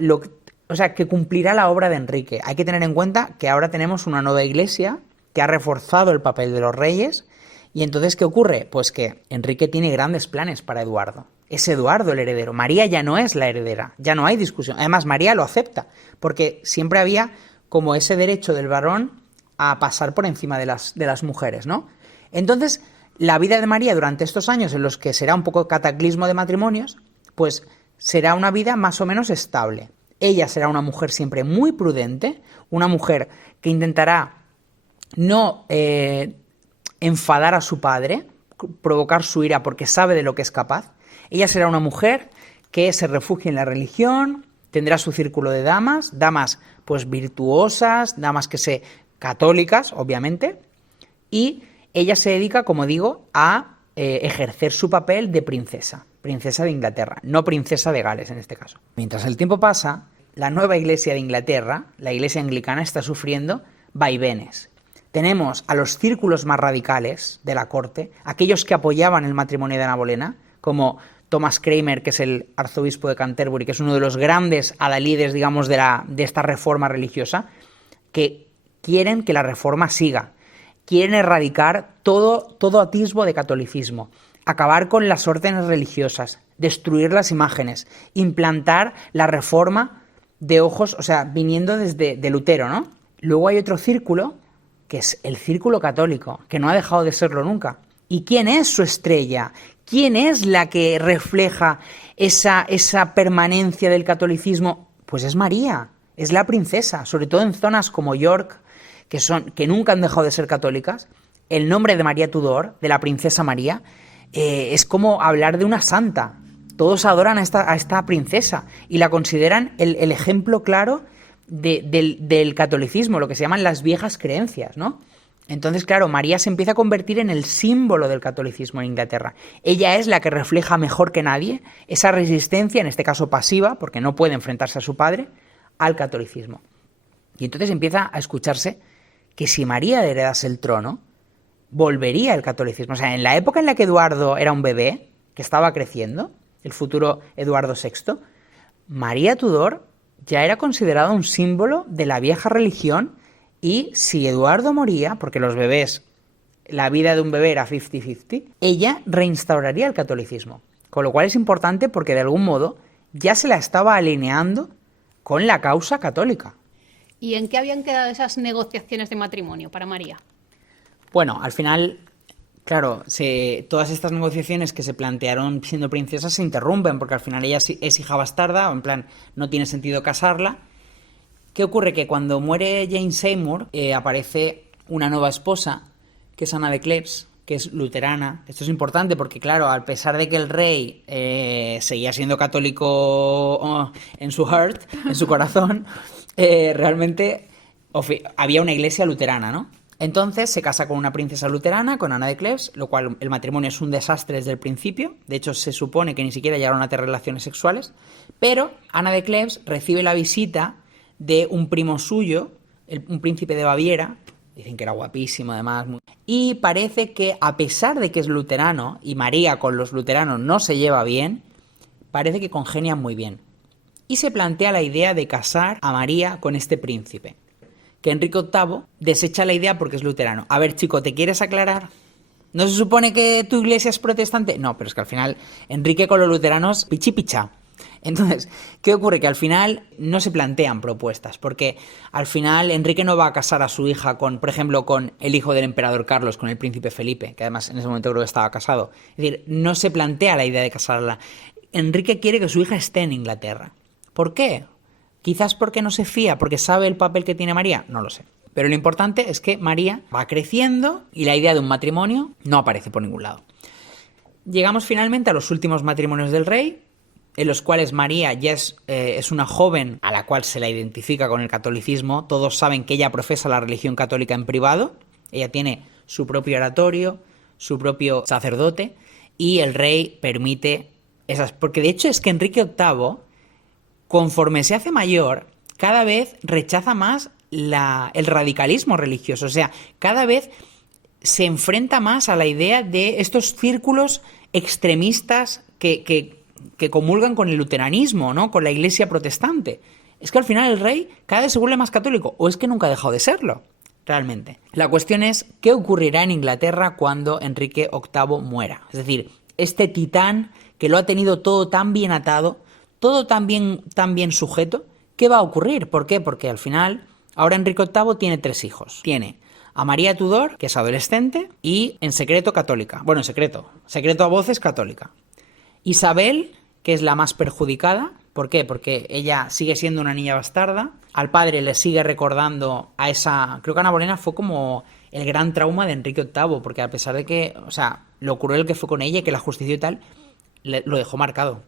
que cumplirá la obra de Enrique. Hay que tener en cuenta que ahora tenemos una nueva iglesia que ha reforzado el papel de los reyes, y entonces, ¿qué ocurre? Pues que Enrique tiene grandes planes para Eduardo. Es Eduardo el heredero. María ya no es la heredera, ya no hay discusión. Además, María lo acepta, porque siempre había como ese derecho del varón a pasar por encima de las mujeres, ¿no? Entonces, la vida de María durante estos años en los que será un poco cataclismo de matrimonios, pues será una vida más o menos estable. Ella será una mujer siempre muy prudente, una mujer que intentará no enfadar a su padre, provocar su ira porque sabe de lo que es capaz. Ella será una mujer que se refugie en la religión, tendrá su círculo de damas pues virtuosas, católicas, obviamente, y ella se dedica, como digo, a ejercer su papel de princesa de Inglaterra, no princesa de Gales en este caso. Mientras el tiempo pasa, la nueva iglesia de Inglaterra, la iglesia anglicana, está sufriendo vaivenes. Tenemos a los círculos más radicales de la corte, aquellos que apoyaban el matrimonio de Ana Bolena, como Thomas Cranmer, que es el arzobispo de Canterbury, que es uno de los grandes adalides, digamos, de esta reforma religiosa, que quieren que la reforma siga. Quieren erradicar todo atisbo de catolicismo, acabar con las órdenes religiosas, destruir las imágenes, implantar la reforma de ojos, viniendo de Lutero, ¿no? Luego hay otro círculo, que es el círculo católico, que no ha dejado de serlo nunca. ¿Y quién es su estrella? ¿Quién es la que refleja esa permanencia del catolicismo? Pues es María, es la princesa, sobre todo en zonas como York, que nunca han dejado de ser católicas. El nombre de María Tudor, de la princesa María, es como hablar de una santa. Todos adoran a esta princesa y la consideran el ejemplo claro del catolicismo, lo que se llaman las viejas creencias, ¿no? Entonces, claro, María se empieza a convertir en el símbolo del catolicismo en Inglaterra. Ella es la que refleja mejor que nadie esa resistencia, en este caso pasiva, porque no puede enfrentarse a su padre, al catolicismo. Y entonces empieza a escucharse que si María heredase el trono, volvería el catolicismo. O sea, en la época en la que Eduardo era un bebé, que estaba creciendo, el futuro Eduardo VI, María Tudor ya era considerada un símbolo de la vieja religión, y si Eduardo moría, porque los bebés, la vida de un bebé era 50-50, ella reinstauraría el catolicismo. Con lo cual es importante porque de algún modo ya se la estaba alineando con la causa católica. ¿Y en qué habían quedado esas negociaciones de matrimonio para María? Bueno, al final, claro, todas estas negociaciones que se plantearon siendo princesa se interrumpen, porque al final ella es hija bastarda, o en plan, no tiene sentido casarla. ¿Qué ocurre? Que cuando muere Jane Seymour, aparece una nueva esposa, que es Ana de Cleves, que es luterana. Esto es importante porque, claro, a pesar de que el rey seguía siendo católico en su heart, en su corazón, realmente había una iglesia luterana, ¿no? Entonces se casa con una princesa luterana, con Ana de Cleves, lo cual el matrimonio es un desastre desde el principio. De hecho, se supone que ni siquiera llegaron a tener relaciones sexuales. Pero Ana de Cleves recibe la visita de un primo suyo, un príncipe de Baviera. Dicen que era guapísimo, además. Y parece que, a pesar de que es luterano, y María con los luteranos no se lleva bien, parece que congenian muy bien. Y se plantea la idea de casar a María con este príncipe, que Enrique VIII desecha la idea porque es luterano. A ver, chico, ¿te quieres aclarar? ¿No se supone que tu iglesia es protestante? No, pero es que al final Enrique con los luteranos pichi picha. Entonces, ¿qué ocurre? Que al final no se plantean propuestas, porque al final Enrique no va a casar a su hija con, por ejemplo, con el hijo del emperador Carlos, con el príncipe Felipe, que además en ese momento creo que estaba casado. Es decir, no se plantea la idea de casarla. Enrique quiere que su hija esté en Inglaterra. ¿Por qué? Quizás porque no se fía, porque sabe el papel que tiene María, no lo sé. Pero lo importante es que María va creciendo y la idea de un matrimonio no aparece por ningún lado. Llegamos finalmente a los últimos matrimonios del rey, en los cuales María ya es una joven a la cual se la identifica con el catolicismo. Todos saben que ella profesa la religión católica en privado, ella tiene su propio oratorio, su propio sacerdote, y el rey permite esas... Porque de hecho es que Enrique VIII, conforme se hace mayor, cada vez rechaza más el radicalismo religioso. O sea, cada vez se enfrenta más a la idea de estos círculos extremistas que comulgan con el luteranismo, ¿no? Con la iglesia protestante. Es que al final el rey cada vez se vuelve más católico, o es que nunca ha dejado de serlo, realmente. La cuestión es, ¿qué ocurrirá en Inglaterra cuando Enrique VIII muera? Es decir, este titán que lo ha tenido todo tan bien atado, todo tan bien sujeto, ¿qué va a ocurrir? ¿Por qué? Porque al final, ahora Enrique VIII tiene 3 hijos. Tiene a María Tudor, que es adolescente, y en secreto católica. Bueno, en secreto a voces católica. Isabel, que es la más perjudicada. ¿Por qué? Porque ella sigue siendo una niña bastarda. Al padre le sigue recordando a esa... Creo que Ana Bolena fue como el gran trauma de Enrique VIII, porque a pesar de que, o sea, lo cruel que fue con ella y que la justició y tal, lo dejó marcado.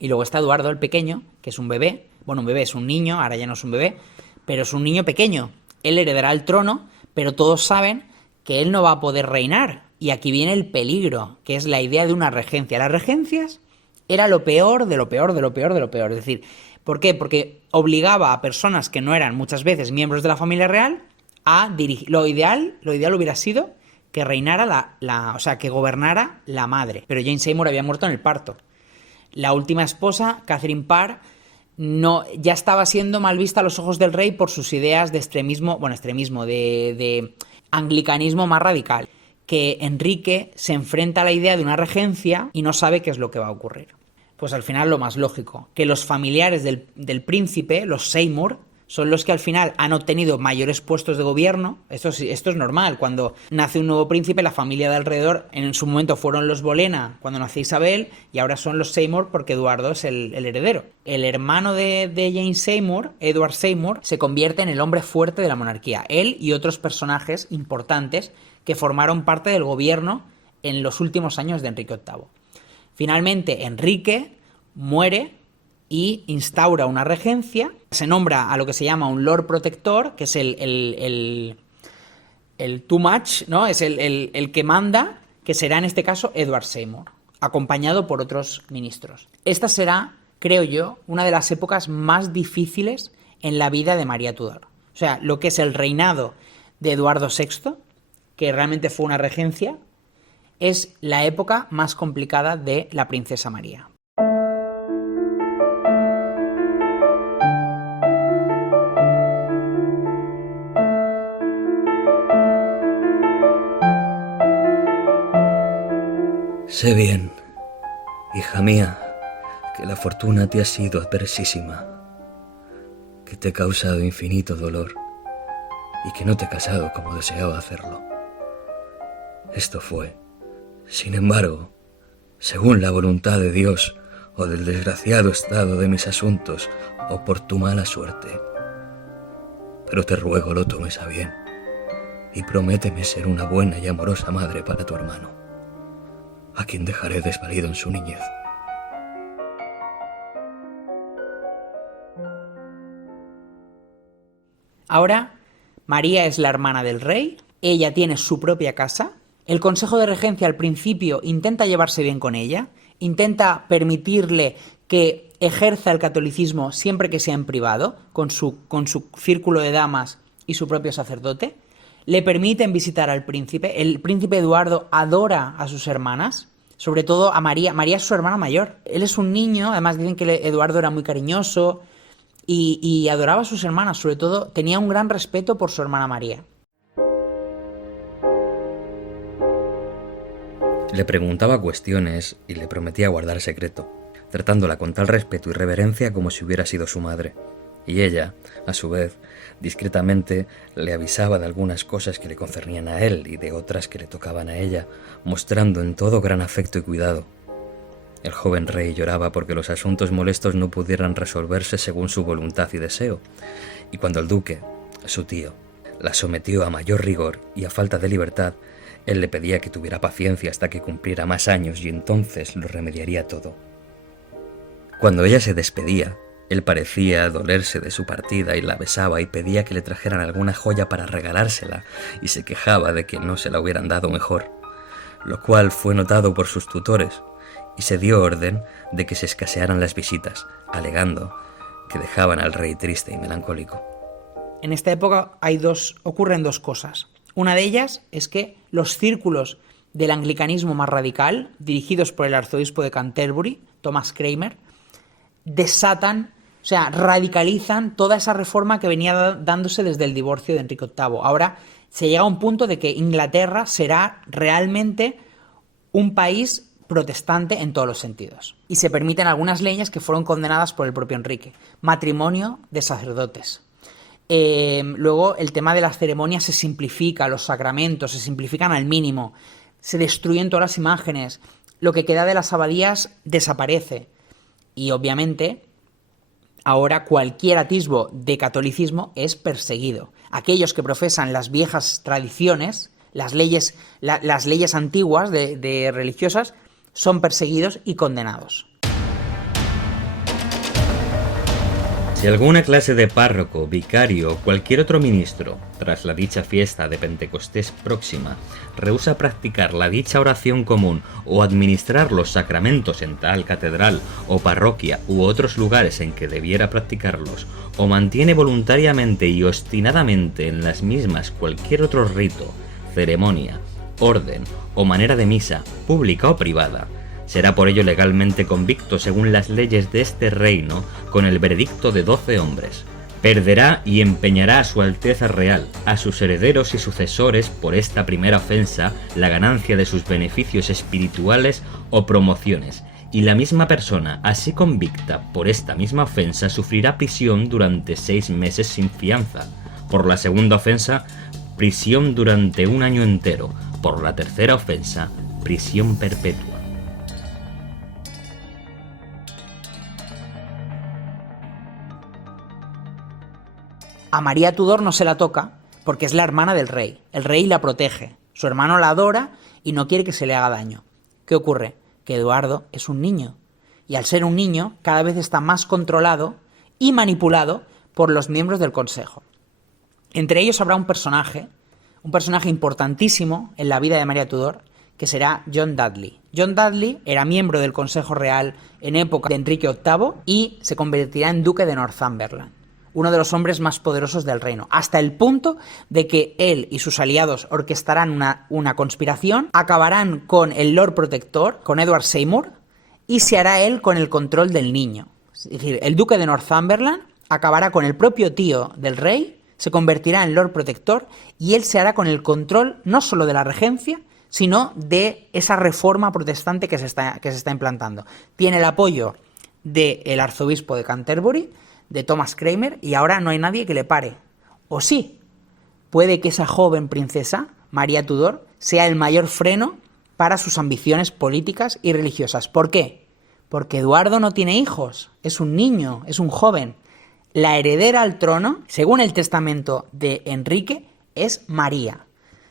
Y luego está Eduardo el pequeño, que es un bebé. Bueno, un bebé es un niño, ahora ya no es un bebé, pero es un niño pequeño. Él heredará el trono, pero todos saben que él no va a poder reinar. Y aquí viene el peligro, que es la idea de una regencia. Las regencias era lo peor de lo peor de lo peor de lo peor. Es decir, ¿por qué? Porque obligaba a personas que no eran muchas veces miembros de la familia real a dirigir. Lo ideal hubiera sido que reinara o sea, que gobernara la madre. Pero Jane Seymour había muerto en el parto. La última esposa, Catherine Parr, ya estaba siendo mal vista a los ojos del rey por sus ideas de de anglicanismo más radical. Que Enrique se enfrenta a la idea de una regencia y no sabe qué es lo que va a ocurrir. Pues al final lo más lógico, que los familiares del príncipe, los Seymour, son los que al final han obtenido mayores puestos de gobierno. Esto es normal. Cuando nace un nuevo príncipe, la familia de alrededor, en su momento fueron los Bolena cuando nació Isabel, y ahora son los Seymour porque Eduardo es el heredero. El hermano de Jane Seymour, Edward Seymour, se convierte en el hombre fuerte de la monarquía. Él y otros personajes importantes que formaron parte del gobierno en los últimos años de Enrique VIII. Finalmente, Enrique muere y instaura una regencia, se nombra a lo que se llama un Lord Protector, que es el too much, ¿no? Es el que manda, que será en este caso Edward Seymour, acompañado por otros ministros. Esta será, creo yo, una de las épocas más difíciles en la vida de María Tudor. O sea, lo que es el reinado de Eduardo VI, que realmente fue una regencia, es la época más complicada de la princesa María. Sé bien, hija mía, que la fortuna te ha sido adversísima, que te he causado infinito dolor y que no te he casado como deseaba hacerlo. Esto fue, sin embargo, según la voluntad de Dios o del desgraciado estado de mis asuntos o por tu mala suerte. Pero te ruego lo tomes a bien y prométeme ser una buena y amorosa madre para tu hermano, a quien dejaré desvalido en su niñez. Ahora María es la hermana del rey, ella tiene su propia casa, el Consejo de Regencia al principio intenta llevarse bien con ella, intenta permitirle que ejerza el catolicismo siempre que sea en privado, con su círculo de damas y su propio sacerdote, le permiten visitar al príncipe, el príncipe Eduardo adora a sus hermanas, sobre todo a María. María es su hermana mayor. Él es un niño, además dicen que Eduardo era muy cariñoso y adoraba a sus hermanas, sobre todo tenía un gran respeto por su hermana María. Le preguntaba cuestiones y le prometía guardar secreto, tratándola con tal respeto y reverencia como si hubiera sido su madre. Y ella, a su vez, discretamente le avisaba de algunas cosas que le concernían a él y de otras que le tocaban a ella, mostrando en todo gran afecto y cuidado. El joven rey lloraba porque los asuntos molestos no pudieran resolverse según su voluntad y deseo, y cuando el duque, su tío, la sometió a mayor rigor y a falta de libertad, él le pedía que tuviera paciencia hasta que cumpliera más años y entonces lo remediaría todo. Cuando ella se despedía, él parecía dolerse de su partida y la besaba y pedía que le trajeran alguna joya para regalársela y se quejaba de que no se la hubieran dado mejor, lo cual fue notado por sus tutores y se dio orden de que se escasearan las visitas, alegando que dejaban al rey triste y melancólico. En esta época ocurren dos cosas. Una de ellas es que los círculos del anglicanismo más radical, dirigidos por el arzobispo de Canterbury, Thomas Cranmer, desatan, o sea, radicalizan toda esa reforma que venía dándose desde el divorcio de Enrique VIII. Ahora se llega a un punto de que Inglaterra será realmente un país protestante en todos los sentidos. Y se permiten algunas leyes que fueron condenadas por el propio Enrique. Matrimonio de sacerdotes. Luego el tema de las ceremonias se simplifica, los sacramentos se simplifican al mínimo, se destruyen todas las imágenes, lo que queda de las abadías desaparece. Y obviamente ahora cualquier atisbo de catolicismo es perseguido. Aquellos que profesan las viejas tradiciones, las leyes antiguas de religiosas, son perseguidos y condenados. Si alguna clase de párroco, vicario o cualquier otro ministro, tras la dicha fiesta de Pentecostés próxima, rehúsa practicar la dicha oración común o administrar los sacramentos en tal catedral o parroquia u otros lugares en que debiera practicarlos, o mantiene voluntariamente y obstinadamente en las mismas cualquier otro rito, ceremonia, orden o manera de misa, pública o privada, será por ello legalmente convicto según las leyes de este reino con el veredicto de 12 hombres. Perderá y empeñará a su Alteza Real, a sus herederos y sucesores por esta primera ofensa la ganancia de sus beneficios espirituales o promociones, y la misma persona, así convicta por esta misma ofensa, sufrirá prisión durante 6 meses sin fianza. Por la segunda ofensa, prisión durante 1 año entero. Por la tercera ofensa, prisión perpetua. A María Tudor no se la toca porque es la hermana del rey. El rey la protege. Su hermano la adora y no quiere que se le haga daño. ¿Qué ocurre? Que Eduardo es un niño. Y al ser un niño, cada vez está más controlado y manipulado por los miembros del consejo. Entre ellos habrá un personaje importantísimo en la vida de María Tudor, que será John Dudley. John Dudley era miembro del Consejo Real en época de Enrique VIII y se convertirá en duque de Northumberland, uno de los hombres más poderosos del reino, hasta el punto de que él y sus aliados orquestarán una conspiración, acabarán con el Lord Protector, con Edward Seymour, y se hará él con el control del niño. Es decir, el duque de Northumberland acabará con el propio tío del rey, se convertirá en Lord Protector y él se hará con el control no solo de la regencia, sino de esa reforma protestante que se está implantando. Tiene el apoyo del arzobispo de Canterbury, de Thomas Cranmer, y ahora no hay nadie que le pare. O sí, puede que esa joven princesa, María Tudor, sea el mayor freno para sus ambiciones políticas y religiosas. ¿Por qué? Porque Eduardo no tiene hijos, es un niño, es un joven. La heredera al trono, según el testamento de Enrique, es María.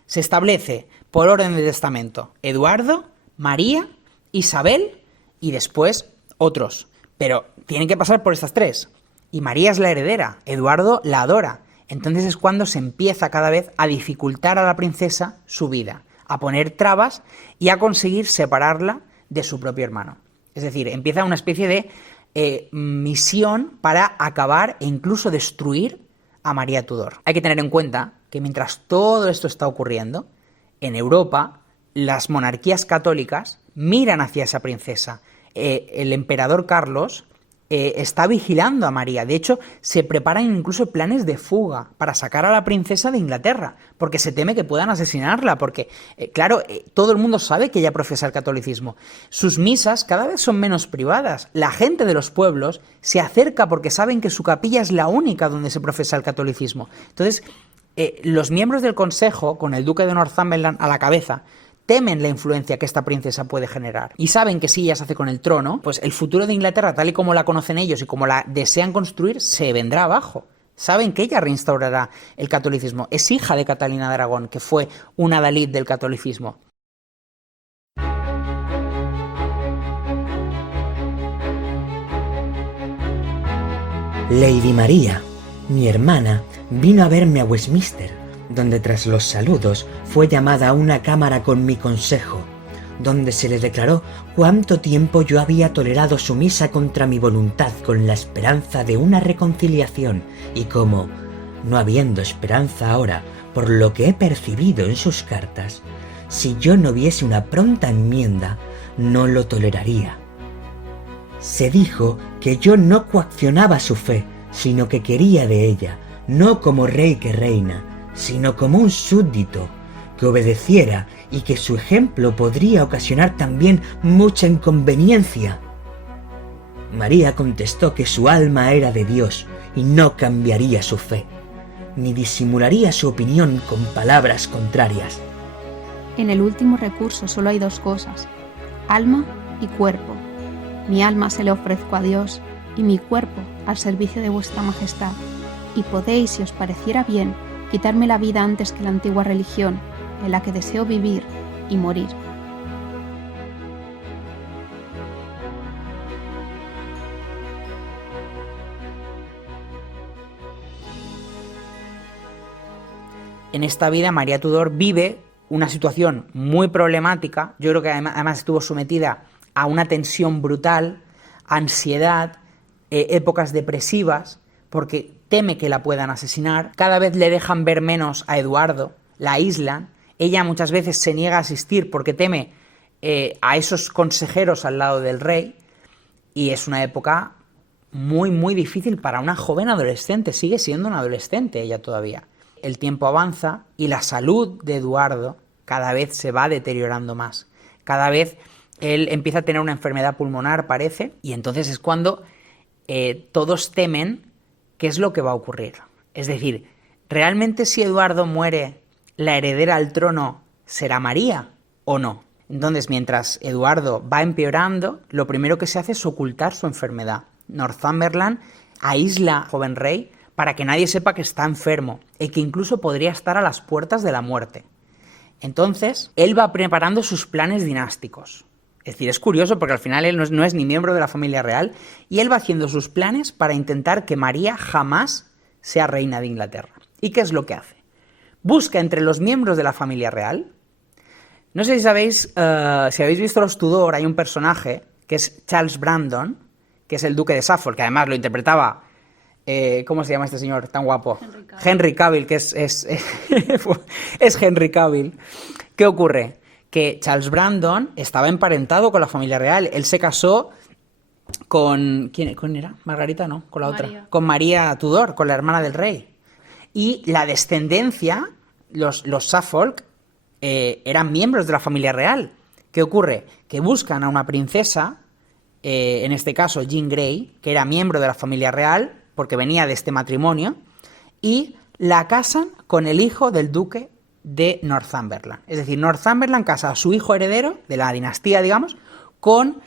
Se establece por orden de testamento Eduardo, María, Isabel y después otros. Pero tienen que pasar por estas tres. Y María es la heredera, Eduardo la adora. Entonces es cuando se empieza cada vez a dificultar a la princesa su vida, a poner trabas y a conseguir separarla de su propio hermano. Es decir, empieza una especie de misión para acabar e incluso destruir a María Tudor. Hay que tener en cuenta que mientras todo esto está ocurriendo, en Europa, las monarquías católicas miran hacia esa princesa. El emperador Carlos está vigilando a María. De hecho, se preparan incluso planes de fuga para sacar a la princesa de Inglaterra, porque se teme que puedan asesinarla, porque, claro, todo el mundo sabe que ella profesa el catolicismo. Sus misas cada vez son menos privadas. La gente de los pueblos se acerca porque saben que su capilla es la única donde se profesa el catolicismo. Entonces, los miembros del consejo, con el duque de Northumberland a la cabeza, temen la influencia que esta princesa puede generar. Y saben que si ella se hace con el trono, pues el futuro de Inglaterra, tal y como la conocen ellos y como la desean construir, se vendrá abajo. Saben que ella reinstaurará el catolicismo. Es hija de Catalina de Aragón, que fue una adalid del catolicismo. Lady María, mi hermana, vino a verme a Westminster, donde tras los saludos fue llamada a una cámara con mi consejo, donde se le declaró cuánto tiempo yo había tolerado sumisa contra mi voluntad con la esperanza de una reconciliación, y cómo, no habiendo esperanza ahora, por lo que he percibido en sus cartas, si yo no viese una pronta enmienda, no lo toleraría. Se dijo que yo no coaccionaba su fe, sino que quería de ella, no como rey que reina, sino como un súbdito, que obedeciera y que su ejemplo podría ocasionar también mucha inconveniencia. María contestó que su alma era de Dios y no cambiaría su fe, ni disimularía su opinión con palabras contrarias. En el último recurso solo hay dos cosas, alma y cuerpo. Mi alma se le ofrezco a Dios y mi cuerpo al servicio de vuestra majestad, y podéis, si os pareciera bien, quitarme la vida antes que la antigua religión, en la que deseo vivir y morir. En esta vida María Tudor vive una situación muy problemática. Yo creo que además estuvo sometida a una tensión brutal, ansiedad, épocas depresivas, porque teme que la puedan asesinar. Cada vez le dejan ver menos a Eduardo, la aíslan. Ella muchas veces se niega a asistir porque teme a esos consejeros al lado del rey, y es una época muy, muy difícil para una joven adolescente. Sigue siendo una adolescente ella todavía. El tiempo avanza y la salud de Eduardo cada vez se va deteriorando más. Cada vez él empieza a tener una enfermedad pulmonar, parece, y entonces es cuando todos temen qué es lo que va a ocurrir. Es decir, ¿realmente si Eduardo muere, la heredera al trono será María o no? Entonces, mientras Eduardo va empeorando, lo primero que se hace es ocultar su enfermedad. Northumberland aísla al joven rey para que nadie sepa que está enfermo y que incluso podría estar a las puertas de la muerte. Entonces, él va preparando sus planes dinásticos. Es decir, es curioso porque al final él no es ni miembro de la familia real, y él va haciendo sus planes para intentar que María jamás sea reina de Inglaterra. ¿Y qué es lo que hace? Busca entre los miembros de la familia real. No sé si sabéis, si habéis visto Los Tudor, hay un personaje que es Charles Brandon, que es el duque de Suffolk, que además lo interpretaba, ¿cómo se llama este señor tan guapo? Henry Cavill, que es Henry Cavill. ¿Qué ocurre? Que Charles Brandon estaba emparentado con la familia real. Él se casó con... ¿Quién era? Margarita, no, con la otra. Con María Tudor, con la hermana del rey. Y la descendencia, los Suffolk, eran miembros de la familia real. ¿Qué ocurre? Que buscan a una princesa, en este caso Jean Grey, que era miembro de la familia real, porque venía de este matrimonio, y la casan con el hijo del duque de Northumberland. Es decir, Northumberland casa a su hijo heredero, de la dinastía, digamos, con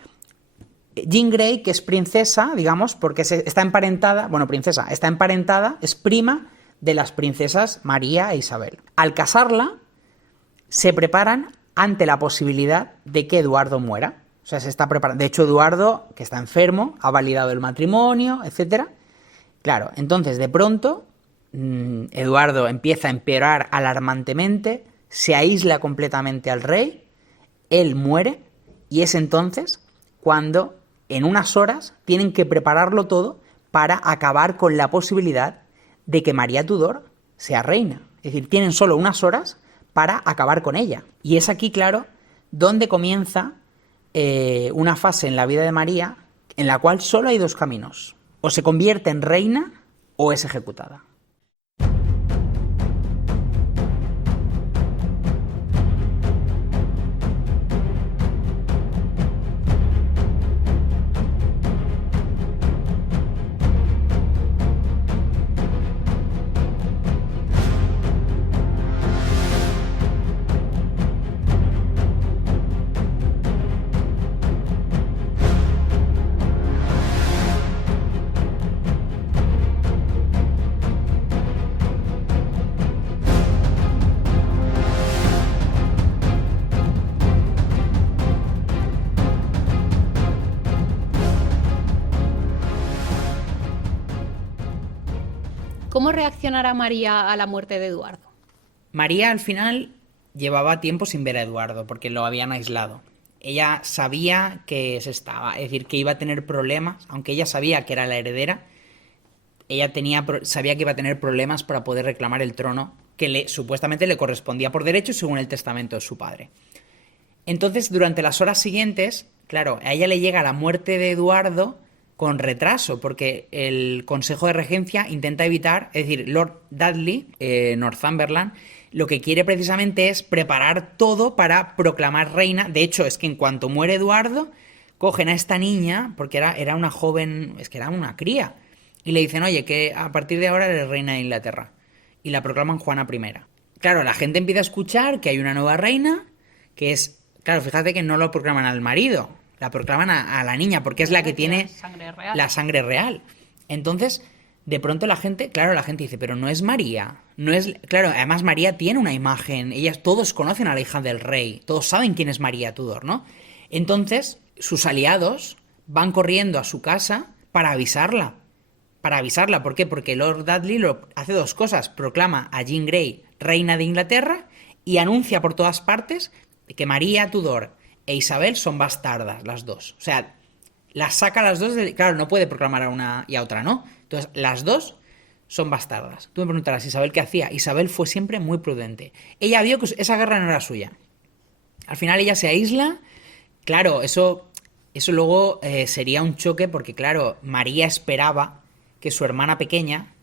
Jean Grey, que es princesa, digamos, porque está emparentada, está emparentada, es prima de las princesas María e Isabel. Al casarla, se preparan ante la posibilidad de que Eduardo muera. O sea, se está preparando. De hecho, Eduardo, que está enfermo, ha validado el matrimonio, etc. Claro, entonces, de pronto, Eduardo empieza a empeorar alarmantemente, se aísla completamente al rey, él muere, y es entonces cuando en unas horas tienen que prepararlo todo para acabar con la posibilidad de que María Tudor sea reina. Es decir, tienen solo unas horas para acabar con ella. Y es aquí, claro, donde comienza una fase en la vida de María en la cual solo hay dos caminos. O se convierte en reina o es ejecutada. ¿Cómo reaccionará María a la muerte de Eduardo? María al final llevaba tiempo sin ver a Eduardo porque lo habían aislado. Ella sabía que se estaba, es decir, que iba a tener problemas, aunque ella sabía que era la heredera, ella sabía que iba a tener problemas para poder reclamar el trono que supuestamente le correspondía por derecho según el testamento de su padre. Entonces, durante las horas siguientes, claro, a ella le llega la muerte de Eduardo con retraso, porque el Consejo de Regencia intenta evitar, es decir, Lord Dudley, Northumberland, lo que quiere precisamente es preparar todo para proclamar reina. De hecho, es que en cuanto muere Eduardo, cogen a esta niña, porque era una joven, es que era una cría, y le dicen, oye, que a partir de ahora eres reina de Inglaterra, y la proclaman Juana I. Claro, la gente empieza a escuchar que hay una nueva reina, que es, claro, fíjate que no lo proclaman al marido, la proclaman a la niña, porque es la que tiene la sangre real. Entonces, de pronto la gente dice, pero no es María. No es, claro, además María tiene una imagen, todos conocen a la hija del rey, todos saben quién es María Tudor, ¿no? Entonces, sus aliados van corriendo a su casa para avisarla. ¿Por qué? Porque Lord Dudley hace dos cosas. Proclama a Jean Grey reina de Inglaterra y anuncia por todas partes que María Tudor e Isabel son bastardas, las dos. O sea, las saca las dos claro, no puede proclamar a una y a otra, ¿no? Entonces, las dos son bastardas. Tú me preguntarás, ¿Isabel qué hacía? Isabel fue siempre muy prudente. Ella vio que esa guerra no era suya. Al final ella se aísla. Claro, eso luego sería un choque porque, claro, María esperaba que su hermana pequeña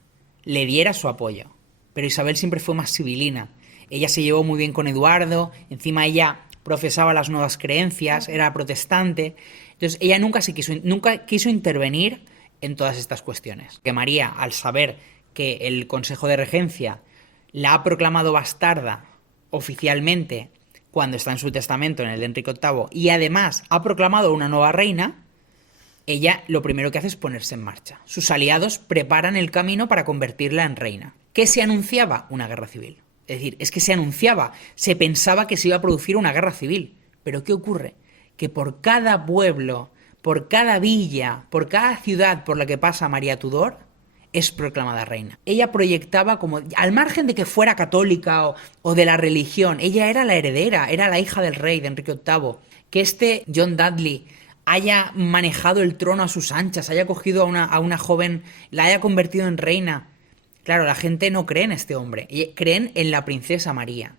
le diera su apoyo. Pero Isabel siempre fue más sibilina. Ella se llevó muy bien con Eduardo, encima ella profesaba las nuevas creencias, era protestante. Entonces ella nunca quiso intervenir en todas estas cuestiones. Que María, al saber que el Consejo de Regencia la ha proclamado bastarda oficialmente cuando está en su testamento, en el de Enrique VIII, y además ha proclamado una nueva reina, ella lo primero que hace es ponerse en marcha. Sus aliados preparan el camino para convertirla en reina. ¿Qué se anunciaba? Una guerra civil. Es decir, es que se anunciaba, se pensaba que se iba a producir una guerra civil. Pero ¿qué ocurre? Que por cada pueblo, por cada villa, por cada ciudad por la que pasa María Tudor, es proclamada reina. Ella proyectaba como, al margen de que fuera católica o de la religión, ella era la heredera, era la hija del rey, de Enrique VIII. Que John Dudley haya manejado el trono a sus anchas, haya cogido a una joven, la haya convertido en reina. Claro, la gente no cree en este hombre, creen en la princesa María.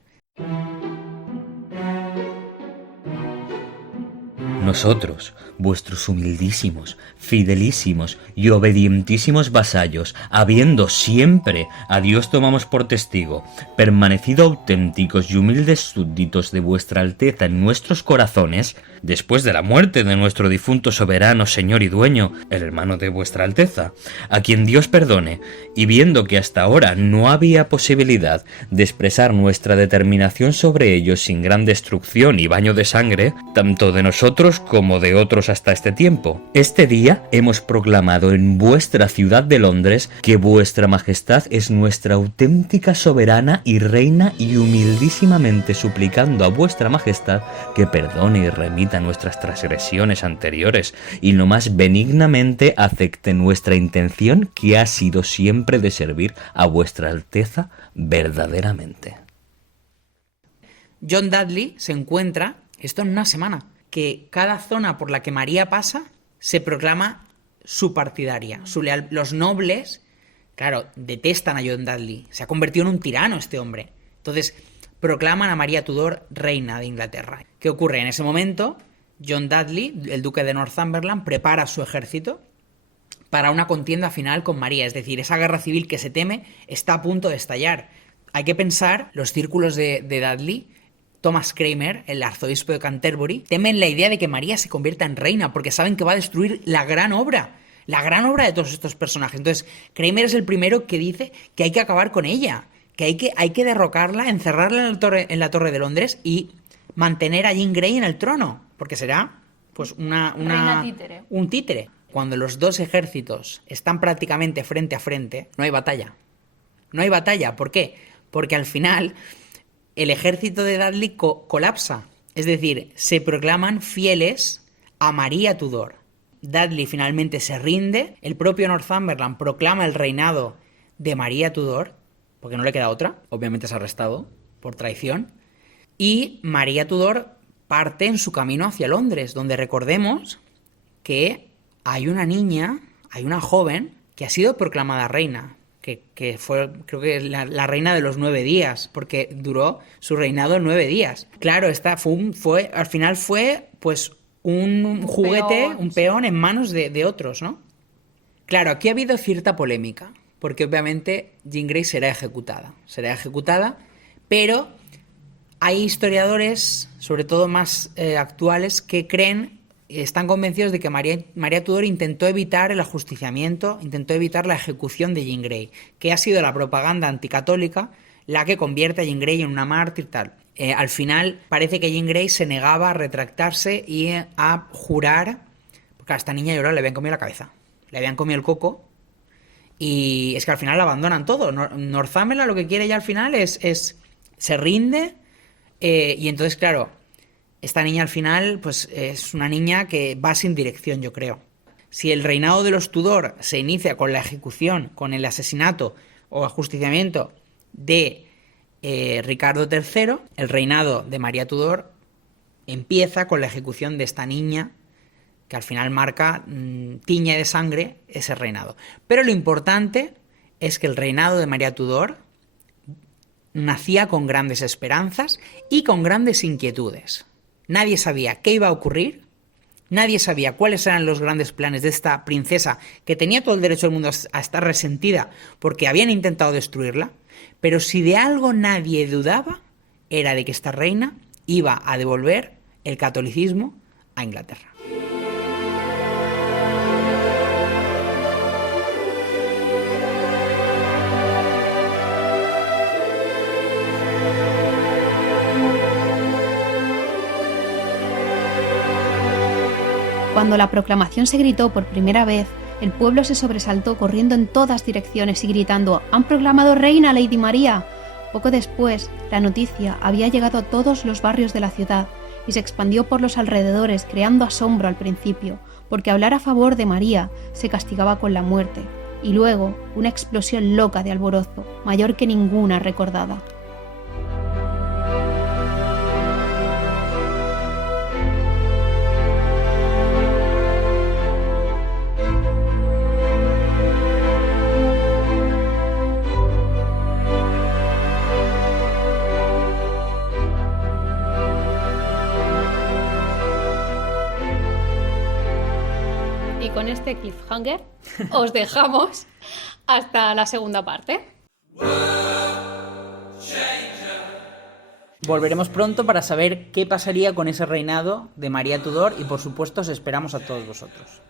Nosotros, vuestros humildísimos, fidelísimos y obedientísimos vasallos, habiendo siempre a Dios tomamos por testigo, permanecido auténticos y humildes súbditos de vuestra Alteza en nuestros corazones, después de la muerte de nuestro difunto soberano, señor y dueño, el hermano de vuestra Alteza, a quien Dios perdone, y viendo que hasta ahora no había posibilidad de expresar nuestra determinación sobre ellos sin gran destrucción y baño de sangre, tanto de nosotros nosotros como de otros hasta este tiempo. Este día hemos proclamado en vuestra ciudad de Londres que vuestra majestad es nuestra auténtica soberana y reina, y humildísimamente suplicando a vuestra majestad que perdone y remita nuestras transgresiones anteriores y lo más benignamente acepte nuestra intención, que ha sido siempre de servir a vuestra alteza verdaderamente. John Dudley se encuentra, esto en una semana, que cada zona por la que María pasa se proclama su partidaria, su leal. Los nobles, claro, detestan a John Dudley, se ha convertido en un tirano este hombre. Entonces, proclaman a María Tudor reina de Inglaterra. ¿Qué ocurre? En ese momento, John Dudley, el duque de Northumberland, prepara su ejército para una contienda final con María, es decir, esa guerra civil que se teme está a punto de estallar. Hay que pensar, los círculos de Dudley, Thomas Cranmer, el arzobispo de Canterbury, temen la idea de que María se convierta en reina, porque saben que va a destruir la gran obra de todos estos personajes. Entonces, Cranmer es el primero que dice que hay que acabar con ella, que hay que derrocarla, encerrarla en la torre de Londres y mantener a Jean Grey en el trono, porque será pues Reina títere. un títere. Cuando los dos ejércitos están prácticamente frente a frente, no hay batalla. No hay batalla. ¿Por qué? Porque al final el ejército de Dudley colapsa. Es decir, se proclaman fieles a María Tudor. Dudley finalmente se rinde, el propio Northumberland proclama el reinado de María Tudor, porque no le queda otra, obviamente es arrestado por traición, y María Tudor parte en su camino hacia Londres, donde recordemos que hay una niña, hay una joven que ha sido proclamada reina, que fue, creo que la reina de los 9 días, porque duró su reinado 9 días. Claro, al final fue pues un juguete, un peón en manos de otros, ¿no? Claro, aquí ha habido cierta polémica, porque obviamente Jean Grey será ejecutada, pero hay historiadores, sobre todo más actuales, que están convencidos de que María Tudor intentó evitar el ajusticiamiento, intentó evitar la ejecución de Jean Grey, que ha sido la propaganda anticatólica la que convierte a Jean Grey en una mártir tal. Al final parece que Jean Grey se negaba a retractarse y a jurar, porque a esta niña lloró, le habían comido la cabeza, le habían comido el coco, y es que al final la abandonan todo. Northumberland lo que quiere ya al final es se rinde, y entonces claro, esta niña al final pues es una niña que va sin dirección, yo creo. Si el reinado de los Tudor se inicia con la ejecución, con el asesinato o ajusticiamiento de Ricardo III, el reinado de María Tudor empieza con la ejecución de esta niña que al final marca, tiñe de sangre ese reinado. Pero lo importante es que el reinado de María Tudor nacía con grandes esperanzas y con grandes inquietudes. Nadie sabía qué iba a ocurrir, nadie sabía cuáles eran los grandes planes de esta princesa que tenía todo el derecho del mundo a estar resentida porque habían intentado destruirla, pero si de algo nadie dudaba era de que esta reina iba a devolver el catolicismo a Inglaterra. Cuando la proclamación se gritó por primera vez, el pueblo se sobresaltó corriendo en todas direcciones y gritando «¡Han proclamado reina Lady María!». Poco después, la noticia había llegado a todos los barrios de la ciudad y se expandió por los alrededores creando asombro al principio, porque hablar a favor de María se castigaba con la muerte, y luego una explosión loca de alborozo, mayor que ninguna recordada. Y con este cliffhanger os dejamos hasta la segunda parte. Volveremos pronto para saber qué pasaría con ese reinado de María Tudor y por supuesto os esperamos a todos vosotros.